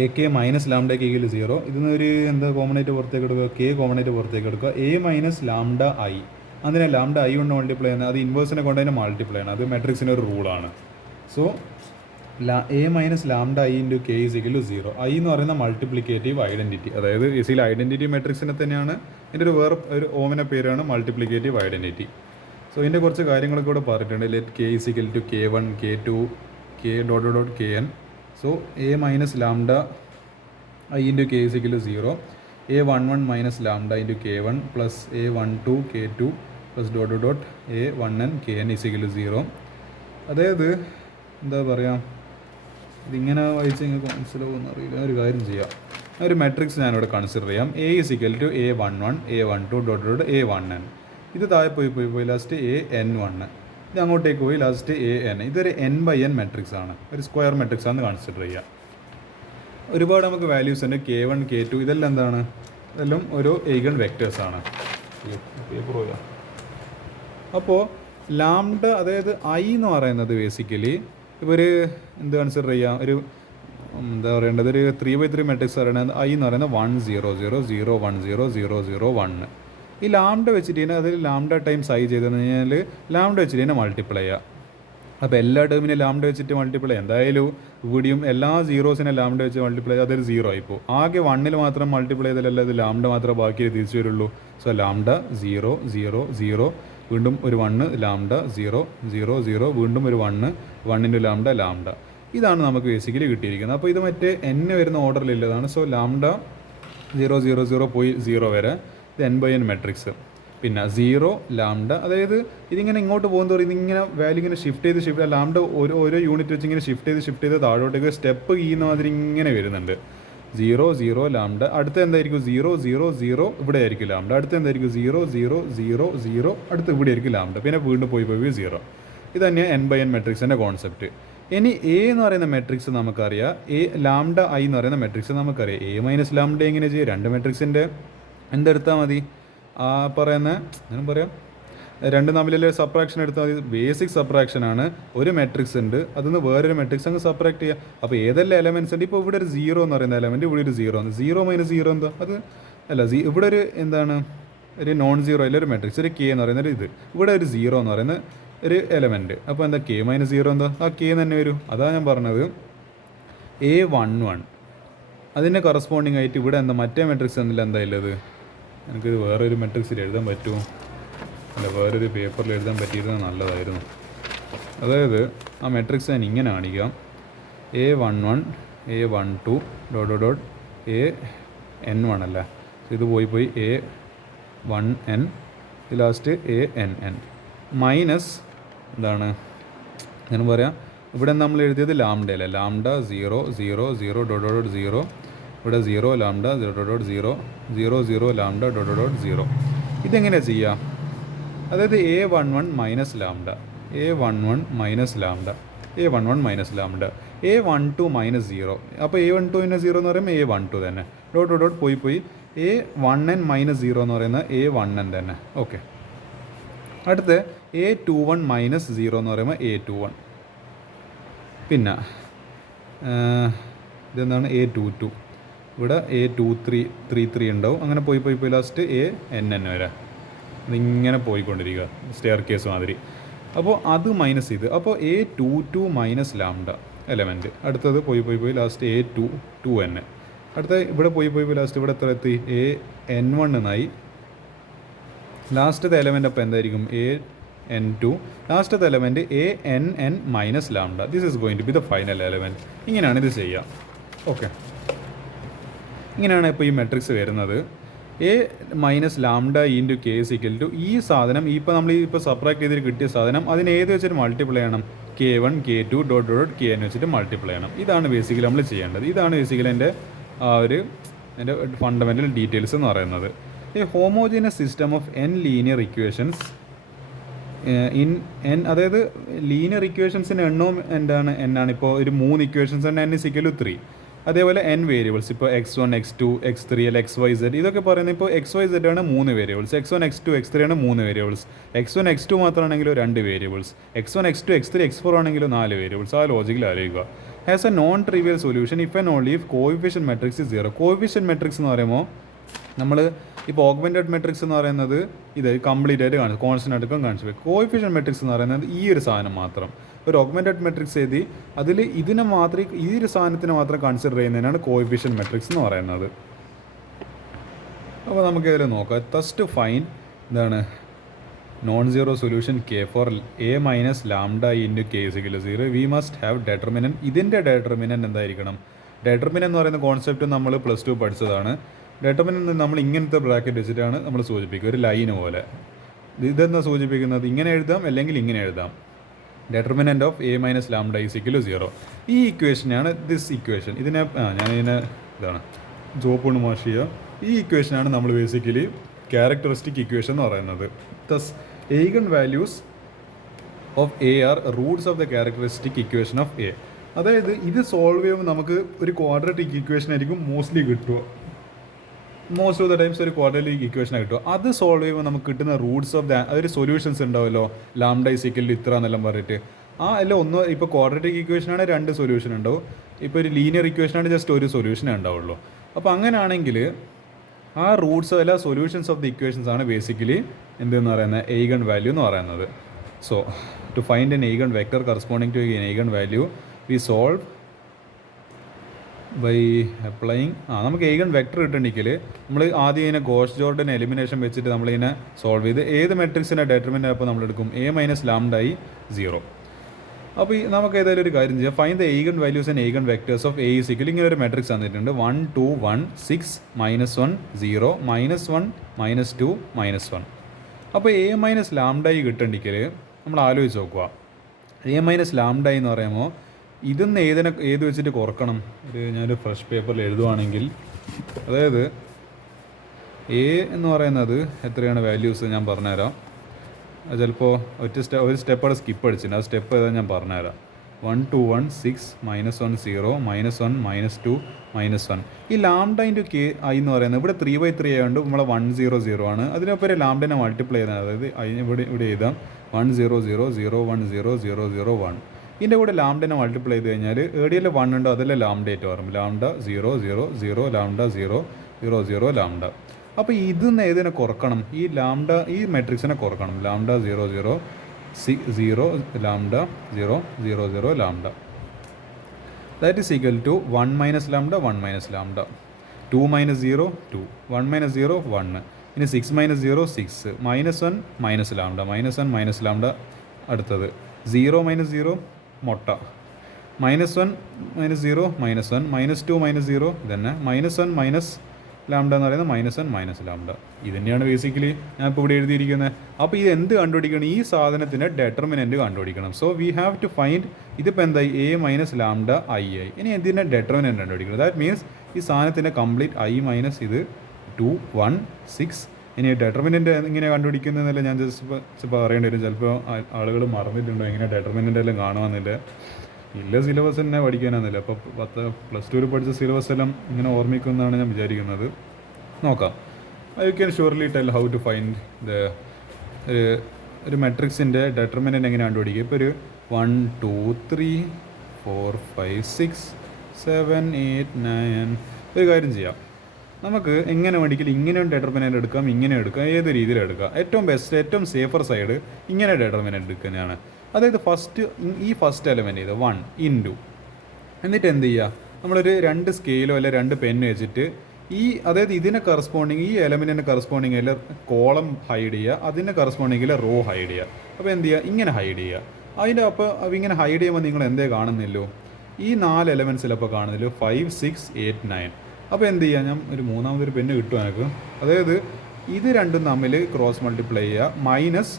A K minus lambda K 0. ഇതിന് ഒരു എന്താ common ആയിട്ട് പുറത്തേക്ക് എടുക്കുക, കെ കോമൺ ആയിട്ട് പുറത്തേക്ക് എടുക്കുക. എ മൈനസ് ലാംഡ ഐ, അതിനെ ലാംഡ ഐ കൊണ്ട് മൾട്ടിപ്ലൈ ചെയ്യുന്നത്, അത് ഇൻവേഴ്സിനെ കൊണ്ട് അതിനെ മൾട്ടിപ്ലൈ ചെയ്യണം, അത് മെട്രിക്സിൻ്റെ ഒരു റൂളാണ്. So A minus lambda I into K is equal 0. I എന്ന് പറയുന്ന മൾട്ടിപ്ലിക്കേറ്റീവ് ഐഡൻറ്റിറ്റി, അതായത് ബേസിക്കലി ഐഡൻറ്റിറ്റി മെട്രിക്സിനെ തന്നെയാണ്, ഇതിൻ്റെ ഒരു വേറെ ഒരു ഓമന പേരാണ് മൾട്ടിപ്ലിക്കേറ്റീവ് ഐഡൻറ്റിറ്റി. സോ ഇതിൻ്റെ കുറച്ച് കാര്യങ്ങളൊക്കെ ഇവിടെ പറഞ്ഞിട്ടുണ്ട്. Let K is equal to K1 K2 K dot Kn. So A minus lambda I into K is equal 0, A11 minus lambda into K1 plus A12 K2 plus dot A1n Kn is equal 0. അതായത് എന്താ പറയുക, ഇതിങ്ങനെ വായിച്ച് നിങ്ങൾക്ക് മനസ്സിലാവുമെന്ന് അറിയില്ല. ഒരു കാര്യം ചെയ്യാം, ഒരു മെട്രിക്സ് ഞാനിവിടെ കൺസിഡർ ചെയ്യാം. A is equal to A11 A12 dot A1n. ഇത് താഴെ പോയി ലാസ്റ്റ് AN1, ഇത് അങ്ങോട്ടേക്ക് പോയി ലാസ്റ്റ് AN. ഇതൊരു n/n മെട്രിക്സ് ആണ്, ഒരു സ്ക്വയർ മെട്രിക്സ് ആണെന്ന് കൺസിഡർ ചെയ്യുക. ഒരുപാട് നമുക്ക് വാല്യൂസ് ഉണ്ട്, K1 K2 ഇതെല്ലാം എന്താണ്, ഇതെല്ലാം ഓരോ എയ്ഗൺ വെക്ടേഴ്സ് ആണ്. പേപ്പർ പോയാ. അപ്പോൾ ലാംഡ അതായത് ഐ എന്ന് പറയുന്നത് ബേസിക്കലി ഇപ്പോൾ ഒരു എന്ത് കൺസിഡർ ചെയ്യാം, ഒരു എന്താ പറയേണ്ടത്, ഒരു 3/3 മെട്രിക്സ് പറയുന്നത് ഐ എന്ന് പറയുന്നത് 1 0 0 0 1 0 0 0 1. ഈ ലാംഡ വെച്ചിട്ട് തന്നെ അതിൽ ലാംഡ ടൈംസ് ഐ ചെയ്തെന്ന് കഴിഞ്ഞാൽ ലാംഡ വെച്ചിട്ട് തന്നെ മൾട്ടിപ്ലൈ ചെയ്യുക. അപ്പോൾ എല്ലാ ടേമിനെ ലാംഡ വെച്ചിട്ട് മൾട്ടിപ്ലൈ എന്തായാലും ഇവിടെയും എല്ലാ സീറോസിനെ ലാംഡ വെച്ച് മൾട്ടിപ്ലൈ ചെയ്താൽ അതൊരു 0 ആയിപ്പോൾ. ആകെ 1 മാത്രം മൾട്ടിപ്ലൈ ചെയ്താലല്ല അത് ലാംഡ മാത്രം ബാക്കി തിരിച്ചു വരുള്ളൂ. സോ ലാംഡ 0 0 0 വീണ്ടും ഒരു 1 ലാംഡ 0 0 0 വീണ്ടും ഒരു 1 1 ലാംഡ ലാംഡ. ഇതാണ് നമുക്ക് ബേസിക്കലി കിട്ടിയിരിക്കുന്നത്. അപ്പോൾ ഇത് മറ്റേ n വരുന്ന ഓർഡറിലുള്ളതാണ്. സോ ലാംഡ 0 0 0 പോയി 0 വരെ ഇത് n/n മെട്രിക്സ്. പിന്നെ 0 ലാംഡ, അതായത് ഇതിങ്ങനെ ഇങ്ങോട്ട് പോകുന്നതോറും ഇതിങ്ങനെ വാല്യൂ ഇങ്ങനെ ഷിഫ്റ്റ് ചെയ്ത് ലാംഡ ഓരോ യൂണിറ്റ് വെച്ച് ഇങ്ങനെ ഷിഫ്റ്റ് ചെയ്ത് താഴോട്ടേക്ക് സ്റ്റെപ്പ് കീയുന്ന മാതിരി ഇങ്ങനെ വരുന്നുണ്ട്. 0 0 ലാംഡ, അടുത്ത എന്തായിരിക്കും 0 0 0 ഇവിടെ ആയിരിക്കും ലാംഡ, അടുത്ത എന്തായിരിക്കും 0 0 0 0 അടുത്ത് ഇവിടെ ആയിരിക്കും ലാംഡ, പിന്നെ വീണ്ടും പോയി 0. ഇത് തന്നെയാണ് n/n മെട്രിക്സിൻ്റെ കോൺസെപ്റ്റ്. ഇനി എ എന്ന് പറയുന്ന മെട്രിക്സ് നമുക്കറിയാം, എ ലാംഡ ഐ എന്ന് പറയുന്ന മെട്രിക്സ് നമുക്കറിയാം. എ മൈനസ് ലാംഡ എങ്ങനെ ചെയ്യും, രണ്ട് മെട്രിക്സിൻ്റെ എന്തെടുത്താൽ മതി, ആ പറയുന്ന ഞാൻ പറയാം രണ്ടും തമ്മിലുള്ള സബ്ട്രാക്ഷൻ എടുത്താൽ മതി. ബേസിക് സബ്ട്രാക്ഷൻ ആണ്. ഒരു മെട്രിക്സ് ഉണ്ട്, അതിന്ന് വേറൊരു മെട്രിക്സ് അങ്ങ് സബ്ട്രാക്ട് ചെയ്യുക. അപ്പോൾ ഏതെല്ലാം എലമെൻറ്റ്സ് ഉണ്ട്, ഇപ്പോൾ ഇവിടെ ഒരു 0 എന്ന് പറയുന്ന എലമെൻറ്റ്, ഇവിടെ ഒരു 0 ആണ്. 0 - 0 എന്താ, അത് അല്ല ഇവിടെ ഒരു എന്താണ് ഒരു നോൺ സീറോ അല്ല ഒരു മെട്രിക്സ്, ഒരു കെ എന്ന് പറയുന്നത് ഇത്, ഇവിടെ ഒരു 0 എന്ന് പറയുന്ന ഒരു എലമെൻറ്റ്. അപ്പോൾ എന്താ k - 0 എന്താ, ആ k തന്നെ വരും. അതാണ് ഞാൻ പറഞ്ഞത് A11. അതിൻ്റെ കറസ്പോണ്ടിങ് ആയിട്ട് ഇവിടെ എന്താ മറ്റേ മെട്രിക്സ് എന്നില്ല എന്താ ഉള്ളത്, എനിക്കിത് വേറൊരു മെട്രിക്സിൽ എഴുതാൻ പറ്റുമോ, അല്ല വേറൊരു പേപ്പറിൽ എഴുതാൻ പറ്റിയിരുന്നത് നല്ലതായിരുന്നു. അതായത് ആ മെട്രിക്സ് ഞാൻ ഇങ്ങനെ കാണിക്കാം, A11 A12 ഡോട്ട് AN1 അല്ല, ഇത് പോയി A1n ലാസ്റ്റ് ANN മൈനസ് എന്താണ് ഞാൻ പറയാം, ഇവിടെ നമ്മൾ എഴുതിയത് ലാംഡ അല്ലേ, ലാംഡ 0 0 0 ഡോട്ട് 0, ഇവിടെ 0 ലാംഡ 0 0 0 0 ലാംഡ ഡോട്ട് 0. ഇതെങ്ങനെയാണ് ചെയ്യുക, അതായത് A11 minus lambda, A11 minus lambda, A11 minus lambda, A12 minus 0. അപ്പോൾ A12 - 0 എന്ന് പറയുമ്പോൾ A12 തന്നെ, ഡോട്ട് പോയി A1n മൈനസ് 0 എന്ന് പറയുന്നത് A1n തന്നെ. ഓക്കെ, അടുത്ത് A21 മൈനസ് 0 എന്ന് പറയുമ്പോൾ A21. പിന്നെ ഇതെന്താണ് A22, ഇവിടെ A23 ഉണ്ടാവും. അങ്ങനെ പോയി ലാസ്റ്റ് ANN വരെ ഇതിങ്ങനെ പോയിക്കൊണ്ടിരിക്കുക സ്റ്റെയർ കേസ് മാതിരി. അപ്പോൾ അത് മൈനസ് ചെയ്ത്, അപ്പോൾ A22 മൈനസ് ലാംഡ എലമെൻറ്റ്. അടുത്തത് പോയി ലാസ്റ്റ് A22n. അടുത്ത ഇവിടെ പോയി ലാസ്റ്റ് ഇവിടെ എത്ര എത്തി, AN1 എന്നായി. ലാസ്റ്റത്തെ എലമെൻ്റ് അപ്പോൾ എന്തായിരിക്കും AN2. ലാസ്റ്റത്തെ element ANN minus lambda. This is going to be the final element. ഇങ്ങനെയാണ് ഇത് ചെയ്യുക. ഓക്കെ, ഇങ്ങനെയാണ് ഇപ്പോൾ ഈ മെട്രിക്സ് വരുന്നത്. A minus lambda into K = ഈ സാധനം ഇപ്പോൾ നമ്മൾ ഇപ്പോൾ സബ്ട്രാക്ട് ചെയ്തിട്ട് കിട്ടിയ സാധനം അതിന് ഏത് വെച്ചിട്ട് മൾട്ടിപ്ലൈ ചെയ്യണം, K1 K2 ഡോട്ട് Kn വെച്ചിട്ട് മൾട്ടിപ്ലൈ ചെയ്യണം. ഇതാണ് ബേസിക്കലി നമ്മൾ ചെയ്യേണ്ടത്. ഇതാണ് ബേസിക്കലി എൻ്റെ ഫണ്ടമെൻ്റൽ ഡീറ്റെയിൽസ് എന്ന് പറയുന്നത്. A homogeneous system of n linear equations in n, അതായത് ലീനിയർ ഇക്വേഷൻസിൻ്റെ എണ്ണവും എന്താണ് n ആണ്. ഇപ്പോൾ ഒരു 3 ഇക്വേഷൻസ് ഉണ്ട്, n = 3. അതേപോലെ n വേരിയബിൾസ്, ഇപ്പോൾ x1 x2 x3 അല്ല xyz ഇതൊക്കെ പറയുന്നത്, ഇപ്പോൾ xyz ആണ് 3 വേരിയബിൾസ്, x1 x2 x3 ആണ് 3 variables, x1 x2 മാത്രമാണെങ്കിലോ 2 variables, x1 x2 x3 x4 ആണെങ്കിലോ 4 വേരിയബിൾസ്. ആ ലോജിക്കിൽ ആലോചിക്കുക. Has A non trivial solution if and only if coefficient matrix is 0. Coefficient matrix എന്ന് പറയുമ്പോൾ നമ്മൾ ഇപ്പോൾ ഓഗ്മെൻറ്റഡ് മെട്രിക്സ് എന്ന് പറയുന്നത് ഇത് കംപ്ലീറ്റ് ആയിട്ട് കാണിച്ചു, കോൺസ്റ്റൻ്റ് അടുക്കം കാണിച്ചു പോയി. കോഎഫിഷ്യന്റ് മെട്രിക്സ് എന്ന് പറയുന്നത് ഈ ഒരു സാധനം മാത്രം, ഒരു ഓഗ്മെൻറ്റഡ് മെട്രിക്സ് എഴുതി അതിൽ ഇതിനെ മാത്രം ഈ ഒരു സാധനത്തിന് മാത്രം കൺസിഡർ ചെയ്യുന്നതിനാണ് കോഎഫിഷ്യന്റ് മെട്രിക്സ് എന്ന് പറയുന്നത്. അപ്പോൾ നമുക്ക് ഇതിൽ നോക്കാം. ഫസ്റ്റ് ഫൈൻഡ് എന്താണ് non zero solution K for A minus lambda into K = 0. We must have determinant. ഇതിൻ്റെ ഡെറ്റർമിനൻ എന്തായിരിക്കണം, ഡെറ്റർമിനൻ എന്ന് പറയുന്ന കോൺസെപ്റ്റ് നമ്മൾ +2 പഠിച്ചതാണ്. ഡെറ്റർമിനൻ നമ്മൾ ഇങ്ങനത്തെ ബ്രാക്കറ്റ് വെച്ചിട്ടാണ് നമ്മൾ സൂചിപ്പിക്കുക, ഒരു ലൈന് പോലെ. ഇതെന്താ സൂചിപ്പിക്കുന്നത്, ഇങ്ങനെ എഴുതാം അല്ലെങ്കിൽ ഇങ്ങനെ എഴുതാം. ഡെറ്റർമിനൻ്റ് ഓഫ് A മൈനസ് ലാംഡ = 0. ഈ ഇക്വേഷനാണ് ദിസ് ഇക്വേഷൻ. ഞാനിതിനെ ഇതാണ് ജോപ്പൊന്ന് വാഷ് ചെയ്യുക. ഈ ഇക്വേഷനാണ് നമ്മൾ ബേസിക്കലി ക്യാരക്ടറിസ്റ്റിക് ഇക്വേഷൻ എന്ന് പറയുന്നത്. Thus eigen values of A are roots of the characteristic equation of A. അതായത് ഇത് സോൾവ് ചെയ്യുമ്പോൾ നമുക്ക് ഒരു ക്വാഡ്രാറ്റിക് ഇക്വേഷൻ ആയിരിക്കും മോസ്റ്റ്ലി കിട്ടുക. മോസ്റ്റ് ഓഫ് ദ ടൈംസ് ഒരു ക്വാഡ്രാറ്റിക് ഇക്വേഷനാണ് കിട്ടും. അത് സോൾവ് ചെയ്യുമ്പോൾ നമുക്ക് കിട്ടുന്ന റൂട്ട്സ് ഓഫ് അതൊരു സൊല്യൂഷൻസ് ഉണ്ടാവുമല്ലോ, ലാംഡ ഇസിക്കൽ ഇത്ര എന്നെല്ലാം പറഞ്ഞിട്ട്. അല്ല ഒന്ന് ഇപ്പോൾ ക്വാഡ്രാറ്റിക് ഇക്വേഷനാണ് 2 സൊല്യൂഷൻ ഉണ്ടാവും, ഇപ്പോൾ ഒരു ലീനിയർ ഇക്വേഷനാണ് ജസ്റ്റ് ഒരു സൊല്യൂഷനേ ഉണ്ടാവുള്ളൂ. അപ്പോൾ അങ്ങനെയാണെങ്കിൽ ആ റൂട്ട്സ് അല്ല സൊല്യൂഷൻസ് ഓഫ് ദി ഇക്വേഷൻസ് ആണ് ബേസിക്കലി എന്തെന്ന് പറയുന്നത് എയ്ഗൺ വാല്യൂ എന്ന് പറയുന്നത്. So to find an eigen vector corresponding to an eigen value we solve by applying നമുക്ക് എയ്ഗൺ വെക്ടർ കിട്ടണമെങ്കിൽ നമ്മൾ ആദ്യം ഇതിനെ ഗോസ് ജോർഡൻ എലിമിനേഷൻ വെച്ചിട്ട് നമ്മളിതിനെ സോൾവ് ചെയ്ത് ഏത് മെട്രിക്സിൻ്റെ ഡെറ്റർമിനൻ്റ് അപ്പോൾ നമ്മളെടുക്കും A-λI 0. അപ്പോൾ നമുക്ക് ഏതായാലും ഒരു കാര്യം ചെയ്യാം, find the eigen values and eigen vectors of A equal ഇങ്ങനെ ഒരു മെട്രിക്സ് തന്നിട്ടുണ്ട് 1 2 1 6 -1 0 -1 -2 -1. അപ്പോൾ A-λI കിട്ടണമെങ്കിൽ നമ്മൾ ആലോചിച്ച് നോക്കുക. A-λI എന്ന് പറയുമ്പോൾ ഇതിന്ന് ഏത് വെച്ചിട്ട് കുറക്കണം. ഞാനൊരു ഫ്രഷ് പേപ്പറിൽ എഴുതുവാണെങ്കിൽ, അതായത് A എന്ന് പറയുന്നത് എത്രയാണ് വാല്യൂസ് ഞാൻ പറഞ്ഞുതരാം. അത് ചിലപ്പോൾ ഒരു സ്റ്റെപ്പ് അവിടെ സ്കിപ്പ് അടിച്ചിട്ടുണ്ട്, ആ സ്റ്റെപ്പ് ഏതാ ഞാൻ പറഞ്ഞുതരാം. 1 2 1 6 -1 0 -1 -2 -1. ഈ ലാംഡ ഇൻറ്റു കെ ഐ എന്ന് പറയുന്നത് ഇവിടെ 3/3 ആയതുകൊണ്ട് നമ്മളെ 100 ആണ്. അതിനൊപ്പം ലാംഡനെ മൾട്ടിപ്ലൈ ചെയ്താൽ, അതായത് ഇവിടെ എഴുതാം 100 0 1 0 0 0 1. ഇതിൻ്റെ കൂടെ ലാംഡനെ മൾട്ടിപ്ലൈ ചെയ്ത് കഴിഞ്ഞാൽ ഏടിയൽ 1 ഉണ്ടോ അതെല്ലാം ലാംഡയായിട്ട് വരും. Lambda 0 0 0 lambda 0 0 0 lambda. അപ്പോൾ ഇതിന്ന് ഏതിനെ കുറക്കണം, ഈ ലാംഡ ഈ മെട്രിക്സിനെ കുറക്കണം. Lambda 0 0 0 lambda 0 0 0 lambda, that is equal to 1 - lambda 1 - lambda, 2 - 0 2 1 - 0 1. ഇനി 6 - 0 6 -1 - ലാംഡ -1 - ലാംഡ. അടുത്തത് 0 - 0 മൊട്ട, -1 - 0 -1 -2 - 0 ഇതന്നെ -1 - ലാംഡ എന്ന് പറയുന്നത് -1 - ലാംഡ. ഇത് തന്നെയാണ് ബേസിക്കലി ഞാൻ ഇപ്പോൾ ഇവിടെ എഴുതിയിരിക്കുന്നത്. അപ്പോൾ ഇത് എന്ത് കണ്ടുപിടിക്കണം, ഈ സാധനത്തിൻ്റെ ഡെറ്റർമിനൻറ്റ് കണ്ടുപിടിക്കണം. So we have to find, ഇതിപ്പോൾ എന്തായി A - ലാംഡ I. ഇനി എന്തിൻ്റെ ഡെറ്റർമിനൻറ്റ് കണ്ടുപിടിക്കണം. ദാറ്റ് മീൻസ് ഈ സാധനത്തിൻ്റെ കംപ്ലീറ്റ് I - ഇത് 2 1 6. ഇനി ഡെറ്റർമിനൻറ്റ് എങ്ങനെ കണ്ടുപിടിക്കുന്നതെന്നല്ല ഞാൻ ജസ്റ്റ് പറയേണ്ടി വരും. ചിലപ്പോൾ ആളുകൾ മറന്നിട്ടുണ്ടോ എങ്ങനെ ഡെറ്റർമിനൻ്റ് എല്ലാം കാണുമെന്നില്ല. ഇല്ല സിലബസ് തന്നെ പഠിക്കാനാണെന്നില്ല. അപ്പോൾ +2 പഠിച്ച സിലബസ് എല്ലാം ഇങ്ങനെ ഓർമ്മിക്കുമെന്നാണ് ഞാൻ വിചാരിക്കുന്നത്. നോക്കാം. You can surely tell how to find ഒരു മെട്രിക്സിൻ്റെ ഡെറ്റർമിനൻ്റ് എങ്ങനെ കണ്ടുപിടിക്കുക. ഇപ്പോൾ ഒരു 1 2 3 4 5 6 7 8 9. ഒരു കാര്യം ചെയ്യാം, നമുക്ക് എങ്ങനെ വേണമെങ്കിൽ ഇങ്ങനെ ഡെറ്റർമിനൻ്റ് എടുക്കാം, ഇങ്ങനെ എടുക്കാം, ഏത് രീതിയിൽ എടുക്കാം. ഏറ്റവും ബെസ്റ്റ് ഏറ്റവും സേഫർ സൈഡ് ഇങ്ങനെ ഡെറ്റർമിനൻ്റ് എടുക്കുന്നതാണ്. അതായത് ഫസ്റ്റ് എലമെൻറ്റ് ചെയ്ത് 1 ഇൻറ്റു, എന്നിട്ട് എന്ത് ചെയ്യുക, നമ്മളൊരു 2 സ്കെയിലോ അല്ലെ 2 പെന്ന് വെച്ചിട്ട് അതായത് ഇതിനെ കറസ്പോണ്ടിങ് ഈ എലമെൻറ്റിനെ കറസ്പോണ്ടിങ് അല്ല കോളം ഹൈഡ് ചെയ്യുക, അതിനെ കറസ്പോണ്ടിങ്ങിൽ റോ ഹൈഡ് ചെയ്യുക. അപ്പോൾ എന്ത് ചെയ്യുക, ഇങ്ങനെ ഹൈഡ് ചെയ്യുക. അപ്പോൾ ഇങ്ങനെ ഹൈഡ് ചെയ്യുമ്പോൾ നിങ്ങൾ എന്തേ കാണുന്നില്ലോ, ഈ 4 എലമെൻറ്റ്സിലപ്പോൾ കാണുന്നില്ലോ 5 6 8 9. അപ്പോൾ എന്ത് ചെയ്യുക, ഞാൻ ഒരു മൂന്നാമതൊരു പെന്ന് കിട്ടും എനിക്ക്. അതായത് ഇത് രണ്ടും തമ്മിൽ ക്രോസ് മൾട്ടിപ്ലൈ ചെയ്യുക, മൈനസ്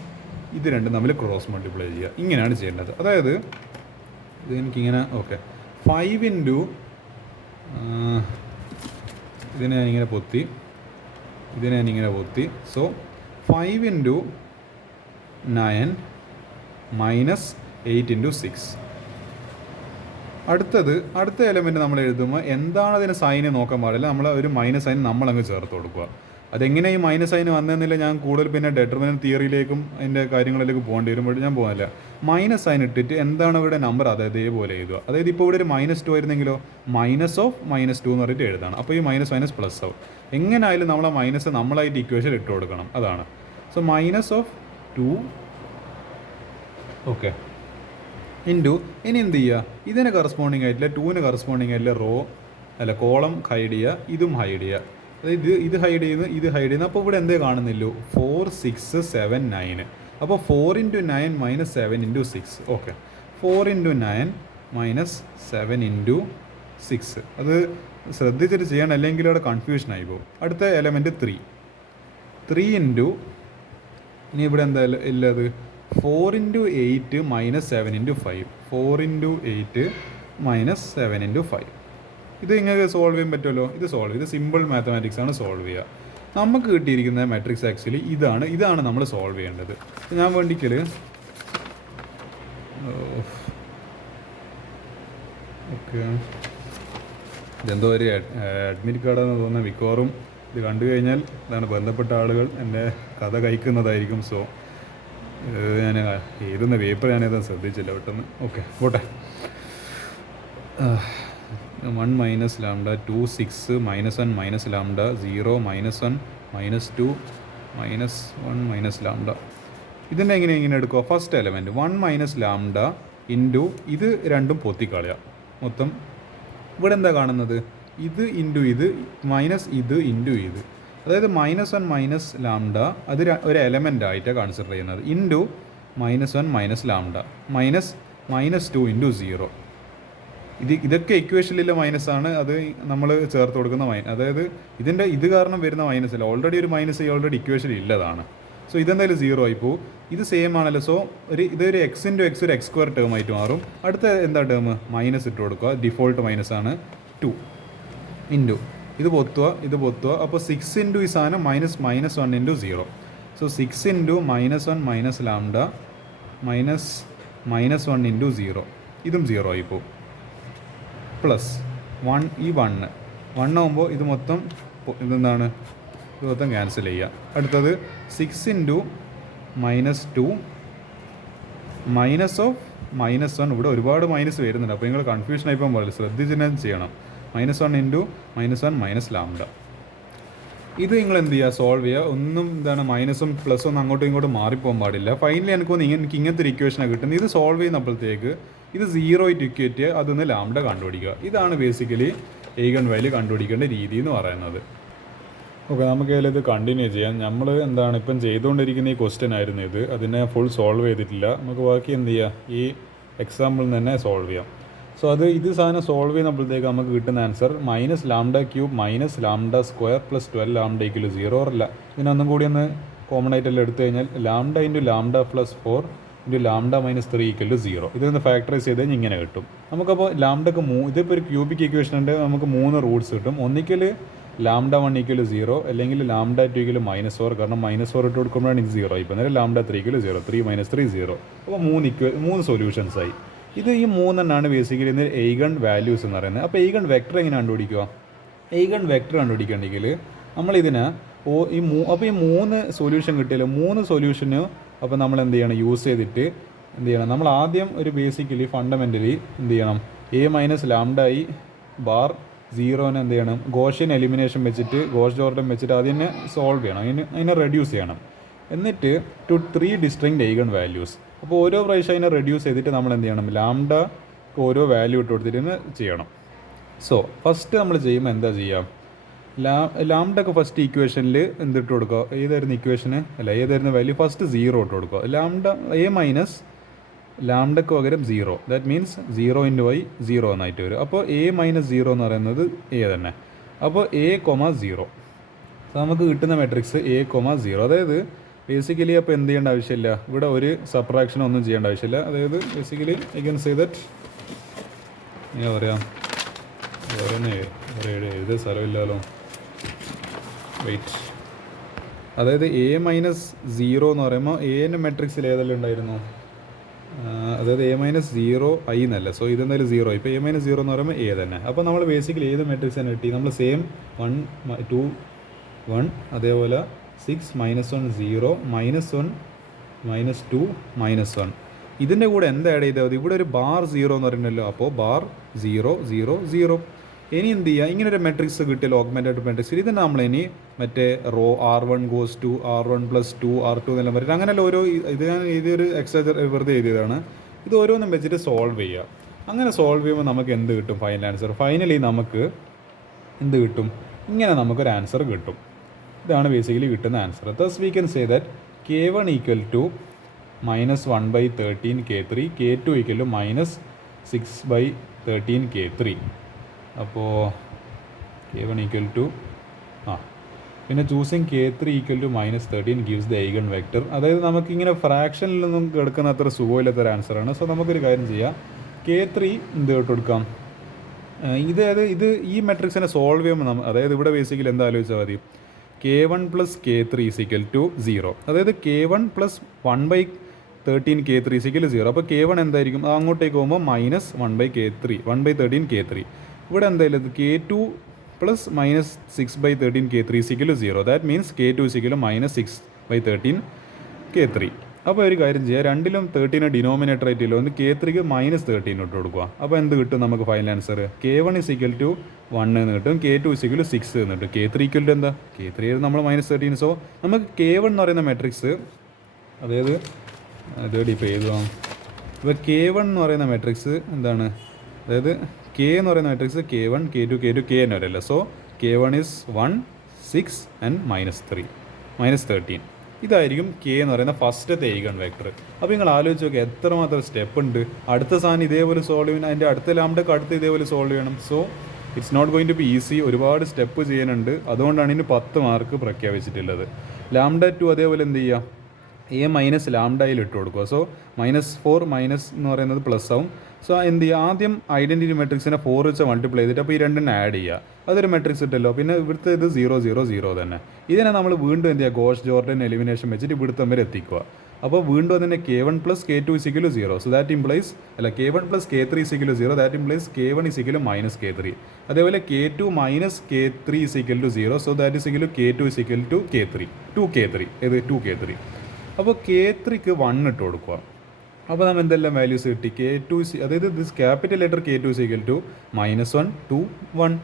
ഇത് രണ്ടും തമ്മിൽ ക്രോസ് മൾട്ടിപ്ലൈ ചെയ്യുക. ഇങ്ങനെയാണ് ചെയ്യേണ്ടത്. അതായത് ഇത് എനിക്കിങ്ങനെ ഓക്കെ 5 ഇൻറ്റു ഇതിനെ ഞാനിങ്ങനെ പൊത്തി, ഇതിനെ ഞാനിങ്ങനെ പൊത്തി. So 5 into 9 minus 8 into 6. അടുത്ത എലമെൻറ്റ് നമ്മൾ എഴുതുമ്പോൾ എന്താണ് അതിന് സൈന് നോക്കാൻ പാടില്ല, നമ്മൾ ഒരു മൈനസ് സൈൻ നമ്മളങ്ങ് ചേർത്ത് കൊടുക്കുക. അതെങ്ങനെ ഈ മൈനസ് സൈന് വന്നതെന്നില്ല, ഞാൻ കൂടുതൽ പിന്നെ ഡെറ്റർമിനൻ്റ് തിയറിയിലേക്കും അതിൻ്റെ കാര്യങ്ങളിലേക്ക് പോകേണ്ടി വരുമ്പോൾ ഞാൻ പോകാനില്ല. മൈനസ് സൈൻ ഇട്ടിട്ട് എന്താണ് ഇവിടെ നമ്പർ അതേപോലെ എഴുതുക. അതായത് ഇപ്പോൾ ഇവിടെ ഒരു -2 ആയിരുന്നെങ്കിലോ -2 എന്ന് പറഞ്ഞിട്ട് എഴുതാണ്. അപ്പോൾ ഈ മൈനസ് പ്ലസ് ആവും. എങ്ങനെയായാലും നമ്മളെ മൈനസ് നമ്മളായിട്ട് ഇക്വേഷൻ ഇട്ട് കൊടുക്കണം, അതാണ്. സോ -2 ഓക്കെ ഇൻറ്റു, ഇനി എന്ത് ചെയ്യുക, ഇതിന് കറസ്പോണ്ടിങ് ആയിട്ടില്ല 2ന് കറസ്പോണ്ടിങ് ആയിട്ടില്ല റോ അല്ല കോളം ഹൈഡ് ചെയ്യുക, ഇതും ഹൈഡ് ചെയ്യുക. അതായത് ഇത് ഹൈഡ് ചെയ്യുന്നു. അപ്പോൾ ഇവിടെ എന്തേ കാണുന്നില്ലോ 4 6 7 9. അപ്പോൾ 4 × 9 - 7 × 6. ഓക്കെ 4 × 9 - 7 × 6. അത് ശ്രദ്ധിച്ചിട്ട് ചെയ്യണം, അല്ലെങ്കിൽ അവിടെ കൺഫ്യൂഷൻ ആയി പോകും. അടുത്ത എലമെൻറ്റ് 3 ഇൻറ്റു, ഇനി ഇവിടെ എന്താ ഇല്ലത് 4 × 8 - 7 × 5. 4 × 8 - 7 × 5. ഇത് നിങ്ങൾക്ക് സോൾവ് ചെയ്യാൻ പറ്റുമല്ലോ. ഇത് സിമ്പിൾ മാത്തമാറ്റിക്സ് ആണ് സോൾവ് ചെയ്യുക. നമുക്ക് കിട്ടിയിരിക്കുന്ന മാട്രിക്സ് ആക്ച്വലി ഇതാണ് നമ്മൾ സോൾവ് ചെയ്യേണ്ടത്. ഞാൻ വേണ്ടിക്കൽ ഓക്കെ ഇതെന്തോ ഒരു അഡ്മിറ്റ് കാർഡെന്ന് തോന്നുന്ന മിക്കവാറും ഇത് കണ്ടു കഴിഞ്ഞാൽ ഇതാണ് ബന്ധപ്പെട്ട ആളുകൾ എൻ്റെ കഥ കഴിക്കുന്നതായിരിക്കും. സോ ഞാൻ എഴുതുന്ന പേപ്പർ ഞാനത് ശ്രദ്ധിച്ചില്ല പെട്ടെന്ന്. ഓക്കെ പോട്ടെ. 1 minus lambda 2 6 -1 minus lambda 0 -1 -2 -1 minus lambda. ഇതിൻ്റെ എങ്ങനെ എടുക്കുക? First element 1 minus lambda into ഇത് രണ്ടും പൊത്തിക്കളയുക. മൊത്തം ഇവിടെ എന്താ കാണുന്നത്? ഇത് ഇൻറ്റു ഇത് മൈനസ് ഇത് ഇൻറ്റു ഇത്. അതായത് -1 മൈനസ് ലാംഡ അത് ഒരു എലമെൻ്റ് ആയിട്ടാണ് കൺസിഡർ ചെയ്യുന്നത്. Into -1 minus lambda -2 into 0. ഇതൊക്കെ ഇക്വേഷനിലെ മൈനസാണ്. അത് നമ്മൾ ചേർത്ത് കൊടുക്കുന്ന അതായത് ഇത് കാരണം വരുന്ന മൈനസ് അല്ല. ഓൾറെഡി ഒരു മൈനസ് ഓൾറെഡി ഇക്വേഷനിൽ ഇല്ലതാണ്. സോ ഇതെന്തായാലും 0 ആയിപ്പോൾ. ഇത് സെയിം ആണല്ലോ. സോ ഇതൊരു എക്സ് ഇൻറ്റു എക്സ് ഒരു x² ടേം ആയിട്ട് മാറും. അടുത്ത എന്താ ടേം? മൈനസ് ഇട്ട് കൊടുക്കുക. ഡിഫോൾട്ട് മൈനസാണ് 2 ഇൻറ്റു ഇത് പൊത്തുക. അപ്പോൾ 6 ഇൻറ്റു ഈ സാധനം -1 into 0. So 6 into -1 minus lambda -1 into 0. ഇതും 0 ആയിപ്പോൾ. പ്ലസ് 1 ഈ 1 ആകുമ്പോൾ ഇത് മൊത്തം ഇതെന്താണ്? ഇത് മൊത്തം ക്യാൻസൽ ചെയ്യുക. അടുത്തത് 6 ഇൻറ്റു -2 -1. ഇവിടെ ഒരുപാട് മൈനസ് വരുന്നുണ്ട്. അപ്പോൾ നിങ്ങൾ കൺഫ്യൂഷൻ ആയിപ്പോൾ പാടില്ല, ശ്രദ്ധിച്ച് തന്നെ ചെയ്യണം. -1 ഇൻറ്റു -1 മൈനസ് ലാംഡ. ഇത് നിങ്ങൾ എന്ത് ചെയ്യുക? സോൾവ് ചെയ്യുക. ഒന്നും എന്താണ് മൈനസും പ്ലസും അങ്ങോട്ടും ഇങ്ങോട്ടും മാറിപ്പോകാൻ പാടില്ല. ഫൈനലി എനിക്ക് ഇങ്ങനത്തെ ഒരു ഇക്വേഷനാണ് കിട്ടുന്നത്. ഇത് സോൾവ് ചെയ്യുന്നപ്പോഴത്തേക്ക് ഇത് 0 ആയിട്ട് ഇക്വേറ്റ് ചെയ്യുക. അതൊന്ന് ലാംഡ കണ്ടുപിടിക്കുക. ഇതാണ് ബേസിക്കലി എയ്ഗൺ വാല്യൂ കണ്ടുപിടിക്കേണ്ട രീതി എന്ന് പറയുന്നത്. ഓക്കെ, നമുക്ക് അതിൽ ഇത് കണ്ടിന്യൂ ചെയ്യാം. നമ്മൾ എന്താണ് ഇപ്പം ചെയ്തുകൊണ്ടിരിക്കുന്ന ഈ ക്വസ്റ്റ്യൻ ആയിരുന്നു ഇത്. അതിനെ ഫുൾ സോൾവ് ചെയ്തിട്ടില്ല. നമുക്ക് ബാക്കി എന്ത് ചെയ്യുക? ഈ എക്സാമ്പിളിൽ തന്നെ സോൾവ് ചെയ്യാം. സോ ഇത് സാധനം സോൾവ് ചെയ്യുന്നപ്പോഴത്തേക്ക് നമുക്ക് കിട്ടുന്ന ആൻസർ -λ³ -λ² + 12 ലാംഡ = 0 അല്ല. ഇതിനൊന്നും കൂടി ഒന്ന് കോമൺ ആയിട്ടെല്ലാം എടുത്തു കഴിഞ്ഞാൽ lambda into lambda + 4 into lambda - 3 = 0. ഇതൊന്ന് ഫാക്ടറൈസ് ചെയ്ത് കഴിഞ്ഞാൽ ഇങ്ങനെ കിട്ടും. നമുക്കപ്പോൾ ലാംഡക്ക് ഇതിപ്പോൾ ഒരു ക്യൂബിക് ഇക്വേഷൻ ഉണ്ട്. നമുക്ക് 3 റൂട്ട്സ് കിട്ടും. ഒന്നിക്കൽ λ1 = 0, അല്ലെങ്കിൽ λ2 = -4. കാരണം -4 ഇട്ട് കൊടുക്കുമ്പോഴാണ് ഇത് 0 ആയി. ഇപ്പോൾ നേരെ λ3 = 0, 3 - 3 0. അപ്പോൾ 3 സൊല്യൂഷൻസ് ആയി. ഇത് ഈ 3 ബേസിക്കലി ഇതിൽ എയ്ഗൺ വാല്യൂസ് എന്ന് പറയുന്നത്. അപ്പോൾ എയ്ഗൺ വെക്ടർ എങ്ങനെ കണ്ടുപിടിക്കുക? എയ്ഗൺ വെക്ടർ കണ്ടുപിടിക്കണമെങ്കിൽ നമ്മളിതിന് അപ്പോൾ ഈ 3 സൊല്യൂഷൻ കിട്ടിയല്ലോ. 3 സൊല്യൂഷന് അപ്പോൾ നമ്മൾ എന്ത് ചെയ്യണം? യൂസ് ചെയ്തിട്ട് എന്ത് ചെയ്യണം? നമ്മൾ ആദ്യം ഒരു ബേസിക്കലി ഫണ്ടമെൻ്റലി എന്ത് ചെയ്യണം? A-λI ബാർ 0നെ എന്ത് ചെയ്യണം? ഗോഷ്യൻ എലിമിനേഷൻ വെച്ചിട്ട് ഗോഷ് ജോർഡൻ വെച്ചിട്ട് അതിനെ സോൾവ് ചെയ്യണം. അതിനെ റെഡ്യൂസ് ചെയ്യണം. എന്നിട്ട് ടു 3 ഡിസ്റ്റിങ്ക്ട് എയ്ഗൺ വാല്യൂസ്. അപ്പോൾ ഓരോ പ്രാവശ്യം അതിനെ റെഡ്യൂസ് ചെയ്തിട്ട് നമ്മൾ എന്ത് ചെയ്യണം? ലാംഡ ഓരോ വാല്യൂ ഇട്ട് കൊടുത്തിട്ട് ചെയ്യണം. സോ ഫസ്റ്റ് നമ്മൾ ചെയ്യുമ്പോൾ എന്താ ചെയ്യാം? ലാംഡക്ക് ഫസ്റ്റ് ഇക്വേഷനിൽ എന്തിട്ട് കൊടുക്കുക? ഏതായിരുന്നു ഇക്വേഷന്? ഏതായിരുന്നു വാല്യൂ? ഫസ്റ്റ് 0 ഇട്ട് കൊടുക്കുക. A- ലാംഡക്ക് പകരം 0. ദാറ്റ് മീൻസ് 0 × y 0 എന്നായിട്ട് വരും. അപ്പോൾ A-0 എന്ന് പറയുന്നത് A തന്നെ. അപ്പോൾ A,0. നമുക്ക് കിട്ടുന്ന മെട്രിക്സ് A,0. അതായത് ബേസിക്കലി അപ്പോൾ എന്ത് ചെയ്യേണ്ട ആവശ്യമില്ല. ഇവിടെ ഒരു സബ്ട്രാക്ഷൻ ഒന്നും ചെയ്യേണ്ട ആവശ്യമില്ല. അതായത് basically I can say that ഞാൻ പറയാം എഴുതിയ സ്ഥലമില്ലല്ലോ. വെയിറ്റ്. അതായത് A-0 എന്ന് പറയുമ്പോൾ എൻ്റെ മെട്രിക്സിൽ ഏതെല്ലാം ഉണ്ടായിരുന്നു? അതായത് A-0 i എന്നല്ല. സോ ഇതെന്തായാലും 0. ഇപ്പോൾ A-0 എന്ന് പറയുമ്പോൾ A തന്നെ. അപ്പോൾ നമ്മൾ ബേസിക്കലി ഏത് മെട്രിക്സ് തന്നെ കിട്ടി? നമ്മൾ സെയിം 1 2 1 അതേപോലെ 6 -1 0 -1 -2 -1. ഇതിൻ്റെ കൂടെ എന്താ ആഡ് ചെയ്താൽ മതി? ഇവിടെ ഒരു ബാർ 0 എന്ന് പറയുന്നല്ലോ. അപ്പോൾ ബാർ 0 0 0. ഇനി എന്ത് ചെയ്യുക? ഇങ്ങനൊരു മെട്രിക്സ് കിട്ടിയാൽ ഓഗ്മെൻറ്റഡ് മെട്രിക്സ് ഇത് നമ്മൾ ഇനി മറ്റേ raw R1 goes to R1 + 2 R2 എന്നെല്ലാം പറഞ്ഞിട്ട് അങ്ങനെയല്ല ഓരോ ഇത് ഞാൻ ഇതൊരു എക്സ്ട്രാ വെറുതെ എഴുതിയതാണ്. ഇത് ഓരോന്നും വെച്ചിട്ട് സോൾവ് ചെയ്യുക. അങ്ങനെ സോൾവ് ചെയ്യുമ്പോൾ നമുക്ക് എന്ത് കിട്ടും? Final answer. ഫൈനലി നമുക്ക് എന്ത് കിട്ടും? ഇങ്ങനെ നമുക്കൊരു ആൻസർ കിട്ടും. ഇതാണ് ബേസിക്കലി കിട്ടുന്ന answer. Thus we can say that K1 = -1/13 K3, K2 = -6/13 K3. അപ്പോൾ K1 പിന്നെ choosing K3 = -13 gives the eigen vector. അതായത് നമുക്കിങ്ങനെ ഫ്രാക്ഷനിൽ നിന്നും എടുക്കുന്ന അത്ര സുഖമില്ലാത്തൊരു ആൻസറാണ്. സോ നമുക്കൊരു കാര്യം ചെയ്യാം. K3 എന്ത് ഇട്ട് കൊടുക്കാം? ഇത് ഈ മെട്രിക്സിനെ സോൾവ് ചെയ്യുമ്പോൾ അതായത് ഇവിടെ ബേസിക്കലി എന്താ ആലോചിച്ചാൽ മതി? K1 + K3 = 0. അതായത് K1 + 1/13 K3 = 0. അപ്പോൾ K1 എന്തായിരിക്കും? അങ്ങോട്ടേക്ക് പോകുമ്പോൾ -1/13 K3. ഇവിടെ എന്തായാലും K2 plus minus 6/13 K3 is equal to 0. That means K2 is equal to minus 6/13 K3. അപ്പോൾ ഒരു കാര്യം ചെയ്യുക, രണ്ടിലും 13 ഡിനോമിനേറ്റർ ആയിട്ടില്ല, ഒന്ന് K3ക്ക് മൈനസ് 13 ഇട്ട് കൊടുക്കുക. അപ്പോൾ എന്ത് കിട്ടും നമുക്ക് final answer? K1 is equal to 1 എന്ന് കിട്ടും, K2 is equal to 6 എന്ന് കിട്ടും. K3 equal to എന്താ? K3 നമ്മൾ മൈനസ് 13. സോ നമുക്ക് K1 എന്ന് പറയുന്ന മെട്രിക്സ്, അതായത് അതേടി ഇപ്പോൾ എഴുതുക. ഇപ്പോൾ K1 എന്ന് പറയുന്ന മെട്രിക്സ് എന്താണ്? അതായത് K എന്ന് പറയുന്ന matrix K1, K2, K2, K എന്ന് വരെയല്ല. So K1 is 1, 6 and minus 13. ഇതായിരിക്കും K എന്ന് പറയുന്ന ഫസ്റ്റത്തെ ഈഗൺ വെക്ടർ. അപ്പോൾ നിങ്ങൾ ആലോചിച്ച് നോക്കുക എത്രമാത്രം സ്റ്റെപ്പ് ഉണ്ട്. അടുത്ത സാധനം ഇതേപോലെ സോൾവ് ചെയ്യണം, അതിൻ്റെ അടുത്ത ലാംഡക്ക് അടുത്ത് ഇതേപോലെ സോൾവ് ചെയ്യണം. So it's not going to be easy. ഒരുപാട് സ്റ്റെപ്പ് ചെയ്യാനുണ്ട്. അതുകൊണ്ടാണ് ഇതിന് 10 മാർക്ക് പ്രഖ്യാപിച്ചിട്ടുള്ളത്. λ2 അതേപോലെ എന്ത് ചെയ്യുക? A മൈനസ് ലാംഡയിൽ ഇട്ട് കൊടുക്കുക. സോ -4 മൈനസ് എന്ന് പറയുന്നത് പ്ലസ് ആവും. സോ എന്ത് ചെയ്യുക? ആദ്യം ഐഡൻറ്റിറ്റി മെട്രിക്സിനെ 4 വെച്ച് മൾട്ടിപ്ലൈ ചെയ്തിട്ട് അപ്പോൾ ഈ രണ്ടിനെ ആഡ് ചെയ്യുക. അതൊരു മെട്രിക്സ് ഇട്ടല്ലോ. പിന്നെ ഇവിടുത്തെ ഇത് 0, 0, 0 തന്നെ. ഇതിനെ നമ്മൾ വീണ്ടും എന്ത് ചെയ്യുക? ഗോഷ് ജോർഡൻ എലിമിനേഷൻ വെച്ചിട്ട് ഇവിടുത്തെ വരെ എത്തിക്കുക. അപ്പോൾ വീണ്ടും അതിനെ K1 plus K2 is equal to 0. So that implies K1 plus K3 is equal to 0. That implies K1 is equal to minus K3. അതേപോലെ K2 minus K3 is equal to 0. So that is equal to K2 is equal to K3. 2K3 ഏത് 2K3. അപ്പോൾ K3ക്ക് 1 ഇട്ട് കൊടുക്കുക. അപ്പോൾ നമ്മൾ എന്തെല്ലാം values കിട്ടി? K2 അതായത് this capital letter K2 is equal to -1, 2, 1.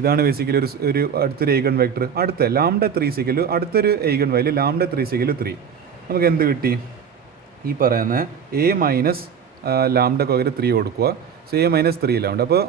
ഇതാണ് ബേസിക്കലി ഒരു അടുത്തൊരു ഈഗൺ വെക്ടർ. അടുത്ത λ3 is equal to അടുത്തൊരു eigen value λ3 is equal to 3. നമുക്ക് എന്ത് കിട്ടി? ഈ പറയുന്ന A മൈനസ് ലാംഡക്ക് പകരം 3 കൊടുക്കുക. So A minus 3 lambda. അപ്പോൾ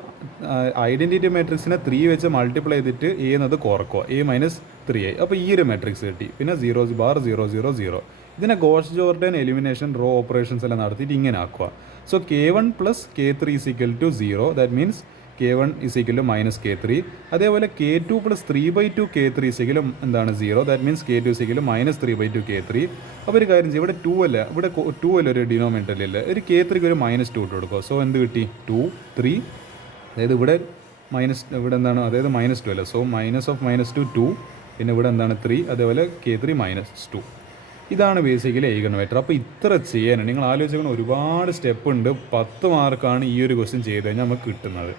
ഐഡൻറ്റിറ്റി മെട്രിക്സിനെ 3 വെച്ച് മൾട്ടിപ്ലൈ ചെയ്തിട്ട് A എന്നത് കുറക്കുക. A മൈനസ് 3 അപ്പോൾ ഈ ഒരു മെട്രിക്സ് കിട്ടി. പിന്നെ 0 ബാർ 0, 0, 0. ഇതിനെ gosh Jordan elimination raw operations എല്ലാം നടത്തിയിട്ട് ഇങ്ങനെ ആക്കുക. So K1 plus K3 is equal to 0. That means K1 is equal to minus K3. അതേപോലെ K2 plus 3/2 K3 is equal to എന്താണ് 0. That means K2 is equal to minus 3/2 K3. അപ്പോൾ ഒരു കാര്യം ചെയ്യും, ഇവിടെ 2 അല്ല, ഇവിടെ 2 അല്ല, ഒരു ഡിനോമിനേറ്ററിൽ ഒരു K3ക്ക് ഒരു -2 ഇട്ട് കൊടുക്കുക. സോ എന്ത് കിട്ടി? 2, 3. അതായത് ഇവിടെ ഇവിടെ എന്താണ്? അതായത് -2 അല്ല. സോ -2, 2. പിന്നെ ഇവിടെ എന്താണ്? 3. അതേപോലെ K3 -2. ഇതാണ് ബേസിക്കലി ഈഗൺ വെക്ടർ. അപ്പോൾ ഇത്ര ചെയ്യാനാണ്. നിങ്ങൾ ആലോചിക്കണം, ഒരുപാട് സ്റ്റെപ്പ് ഉണ്ട്. 10 മാർക്കാണ് ഈ ഒരു ക്വസ്റ്റ്യൻ ചെയ്ത് കഴിഞ്ഞാൽ നമുക്ക് കിട്ടുന്നത്.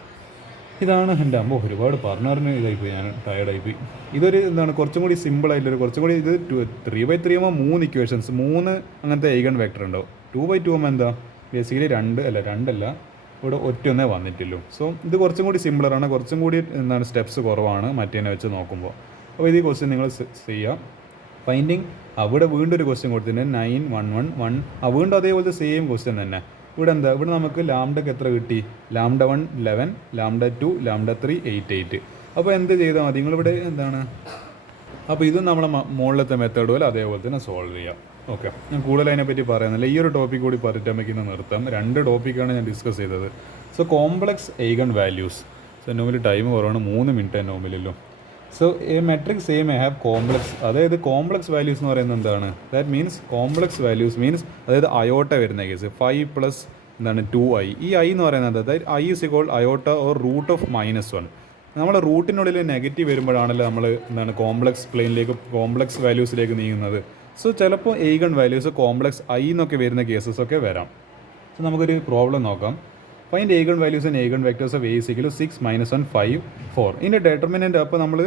ഇതാണ് എൻ്റെ ഒരുപാട് പറഞ്ഞറിഞ്ഞ് ഇതായിപ്പോയി, ഞാൻ ടയർഡായിപ്പോയി. ഇതൊരു എന്താണ് കുറച്ചും കൂടി സിമ്പിളായിട്ടൊരു കുറച്ചും കൂടി ഇത് 3/3 ആകുമ്പോൾ 3 ഇക്വേഷൻസ്, 3 അങ്ങനത്തെ ഈഗൺ വെക്ടർ ഉണ്ടാവും. 2/2 ആകുമ്പോൾ എന്താ? ബേസിക്കലി 2 അല്ല, ഇവിടെ ഒറ്റൊന്നേ വന്നിട്ടുള്ളൂ. സോ ഇത് കുറച്ചും കൂടി സിമ്പിളറാണ്, കുറച്ചും കൂടി എന്താണ് സ്റ്റെപ്സ് കുറവാണ് മറ്റേനെ വെച്ച് നോക്കുമ്പോൾ. അപ്പോൾ ഇത് ഈ ക്വസ്റ്റ്യൻ നിങ്ങൾ ചെയ്യുക. ഫൈൻഡിങ് അവിടെ വീണ്ടും ഒരു ക്വസ്റ്റ്യൻ കൊടുത്തിട്ടുണ്ട് 9, 1, 1, 1. വീണ്ടും അതേപോലത്തെ സെയിം ക്വസ്റ്റ്യൻ തന്നെ. ഇവിടെ എന്താ? ഇവിടെ നമുക്ക് ലാംഡക്ക് എത്ര കിട്ടി? λ1 11, λ2 λ3 8, 8. അപ്പോൾ എന്ത് ചെയ്താൽ മതി? നിങ്ങളിവിടെ എന്താണ്? അപ്പോൾ ഇത് നമ്മളെ മുകളിലത്തെ മെത്തേഡ് പോലെ അതേപോലെ തന്നെ സോൾവ് ചെയ്യാം. ഓക്കെ, ഞാൻ കൂടുതൽ അതിനെപ്പറ്റി പറയുന്നില്ല. ഈ ഒരു ടോപ്പിക് കൂടി പറഞ്ഞിട്ട് നമുക്ക് ഇന്ന് നിർത്താം. 2 ടോപ്പിക്കാണ് ഞാൻ ഡിസ്കസ് ചെയ്തത്. So complex eigen values. So normally time കുറവാണ്, 3 മിനിറ്റ് നോർമലല്ലോ. So A matrix A may have complex, അതായത് കോംപ്ലക്സ് വാല്യൂസ് എന്ന് പറയുന്നത് എന്താണ്? That means complex values means അതായത് അയോട്ട വരുന്ന കേസ് 5 പ്ലസ് എന്താണ് 2i. ഈ i എന്ന് പറയുന്നത് അതായത് i is equal iota or root of -1. നമ്മൾ റൂട്ടിനുള്ളിൽ നെഗറ്റീവ് വരുമ്പോഴാണല്ലോ നമ്മൾ എന്താണ് കോംപ്ലക്സ് പ്ലെയിനിലേക്ക് കോംപ്ലക്സ് വാല്യൂസിലേക്ക് നീങ്ങുന്നത്. സോ ചിലപ്പോൾ ഈഗൺ വാല്യൂസ് കോംപ്ലക്സ് i എന്നൊക്കെ വരുന്ന കേസസ് ഒക്കെ വരാം. സോ നമുക്കൊരു പ്രോബ്ലം നോക്കാം. Find eigen values and eigen vectors of A is equal to 6, -1, 5, 4. ഇതിൻ്റെ ഡെറ്റർമിനൻ്റ് അപ്പോൾ നമ്മൾ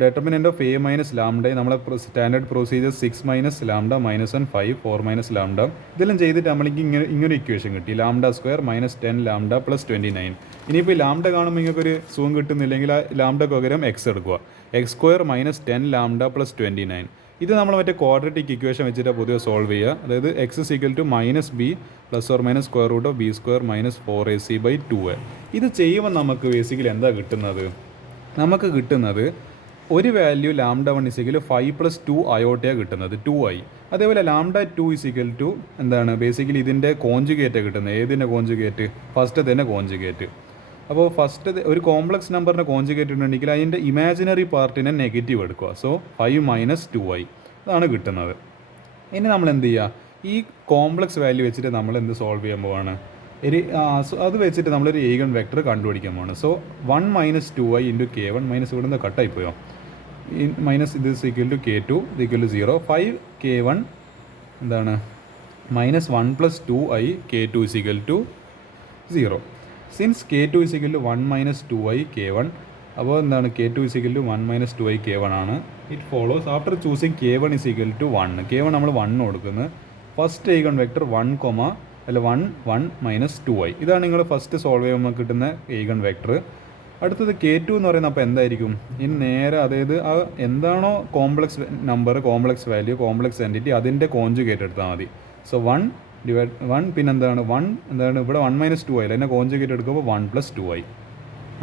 ഡെറ്റർമിനൻ്റ് ഓഫ് A മൈനസ് ലാംഡ നമ്മളെ standard procedure 6 minus lambda -1, 5, 4 minus lambda. ഇതെല്ലാം ചെയ്തിട്ട് നമ്മൾക്ക് ഇങ്ങനെ ഇക്വേഷൻ കിട്ടി. λ² -10 ലാംഡ പ്ലസ് 29. ഇനിയിപ്പോൾ ലാംഡ കാണുമ്പോൾ നിങ്ങൾക്കൊരു സുഖം കിട്ടുന്നില്ലെങ്കിൽ ആ ലാംഡക്ക് പകരം എക്സ് എടുക്കുക. x² -10 lambda plus 29. ഇത് നമ്മൾ മറ്റേ ക്വാഡ്രറ്റിക് ഇക്വേഷൻ വെച്ചിട്ട് പൊതുവെ സോൾവ് ചെയ്യുക. അതായത് x is equal to -b plus or minus square root of b² -4ac/2a. ഇത് ചെയ്യുമ്പോൾ നമുക്ക് ബേസിക്കലി എന്താ കിട്ടുന്നത്? നമുക്ക് കിട്ടുന്നത് ഒരു വാല്യൂ λ1 is equal to 5 + 2 അയോട്ടയാണ് കിട്ടുന്നത്, 2i. അതേപോലെ λ2 is equal to എന്താണ്? ബേസിക്കലി ഇതിൻ്റെ കോഞ്ചുഗേറ്റാണ് കിട്ടുന്നത്. ഏതിൻ്റെ കോഞ്ചുഗേറ്റ്? ഫസ്റ്റ് തന്നെ കോഞ്ചുഗേറ്റ്. അപ്പോൾ ഫസ്റ്റ് ഒരു കോംപ്ലക്സ് നമ്പറിൻ്റെ കോഞ്ചുഗേറ്റ് ഉണ്ടെങ്കിൽ അതിൻ്റെ ഇമാജിനറി പാർട്ടിനെ നെഗറ്റീവ് എടുക്കുക. സോ 5 - 2i അതാണ് കിട്ടുന്നത്. ഇനി നമ്മൾ എന്ത് ചെയ്യുക? ഈ കോംപ്ലക്സ് വാല്യൂ വെച്ചിട്ട് നമ്മൾ എന്ത് സോൾവ് ചെയ്യാൻ പോവാണ്? അത് വെച്ചിട്ട് നമ്മളൊരു ഈഗൺ വെക്ടർ കണ്ടുപിടിക്കാൻ പോവാണ്. സോ 1 - 2i × K1 മൈനസ് ഇവിടെ നിന്ന് കട്ടായി പോയോ? മൈനസ് ഇത് equal to K2 equal to 0. 5K1 എന്താണ്? -1 + 2i K2 is equal to 0. Since K2 is equal to 1 - 2i K1, അപ്പോൾ എന്താണ് K2 is equal to 1 minus 2i K1 ആണ്. It follows after choosing K1 is equal to 1. K1 നമ്മൾ 1 കൊടുക്കുന്നത്. First eigen vector 1 minus 2i. ഇതാണ് നിങ്ങൾ first solve ചെയ്യുമ്പോൾ കിട്ടുന്ന eigen vector. അടുത്തത് K2 എന്ന് പറയുന്നത് അപ്പോൾ എന്തായിരിക്കും? ഇനി നേരെ അതായത് ആ എന്താണോ complex number, complex value, complex entity അതിൻ്റെ കോൺജുഗേറ്റ് എടുത്താൽ മതി. സോ 1 പിന്നെന്താണ് 1 എന്താണ് ഇവിടെ 1 minus 2i അതിൻ്റെ കോൺജുഗേറ്റ് എടുക്കുമ്പോൾ 1 plus 2i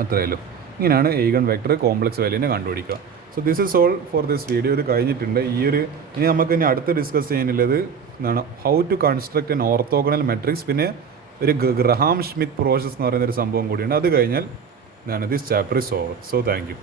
അത്രയല്ലോ. ഇങ്ങനെയാണ് eigen വെക്ടർ കോംപ്ലക്സ് വാല്യൂവിനെ കണ്ടുപിടിക്കുക. So this is all for this video. ഇത് കഴിഞ്ഞിട്ടുണ്ട്. ഇനി നമുക്ക് ഇനി അടുത്ത് ഡിസ്കസ് ചെയ്യാനുള്ളത് എന്താണ് how to construct an orthogonal matrix, പിന്നെ ഒരു ഗ്രഹാം ഷ്മിത്ത് പ്രോസസ് എന്ന് പറയുന്ന ഒരു സംഭവം കൂടിയുണ്ട്. അത് കഴിഞ്ഞാൽ this chapter is over. So thank you.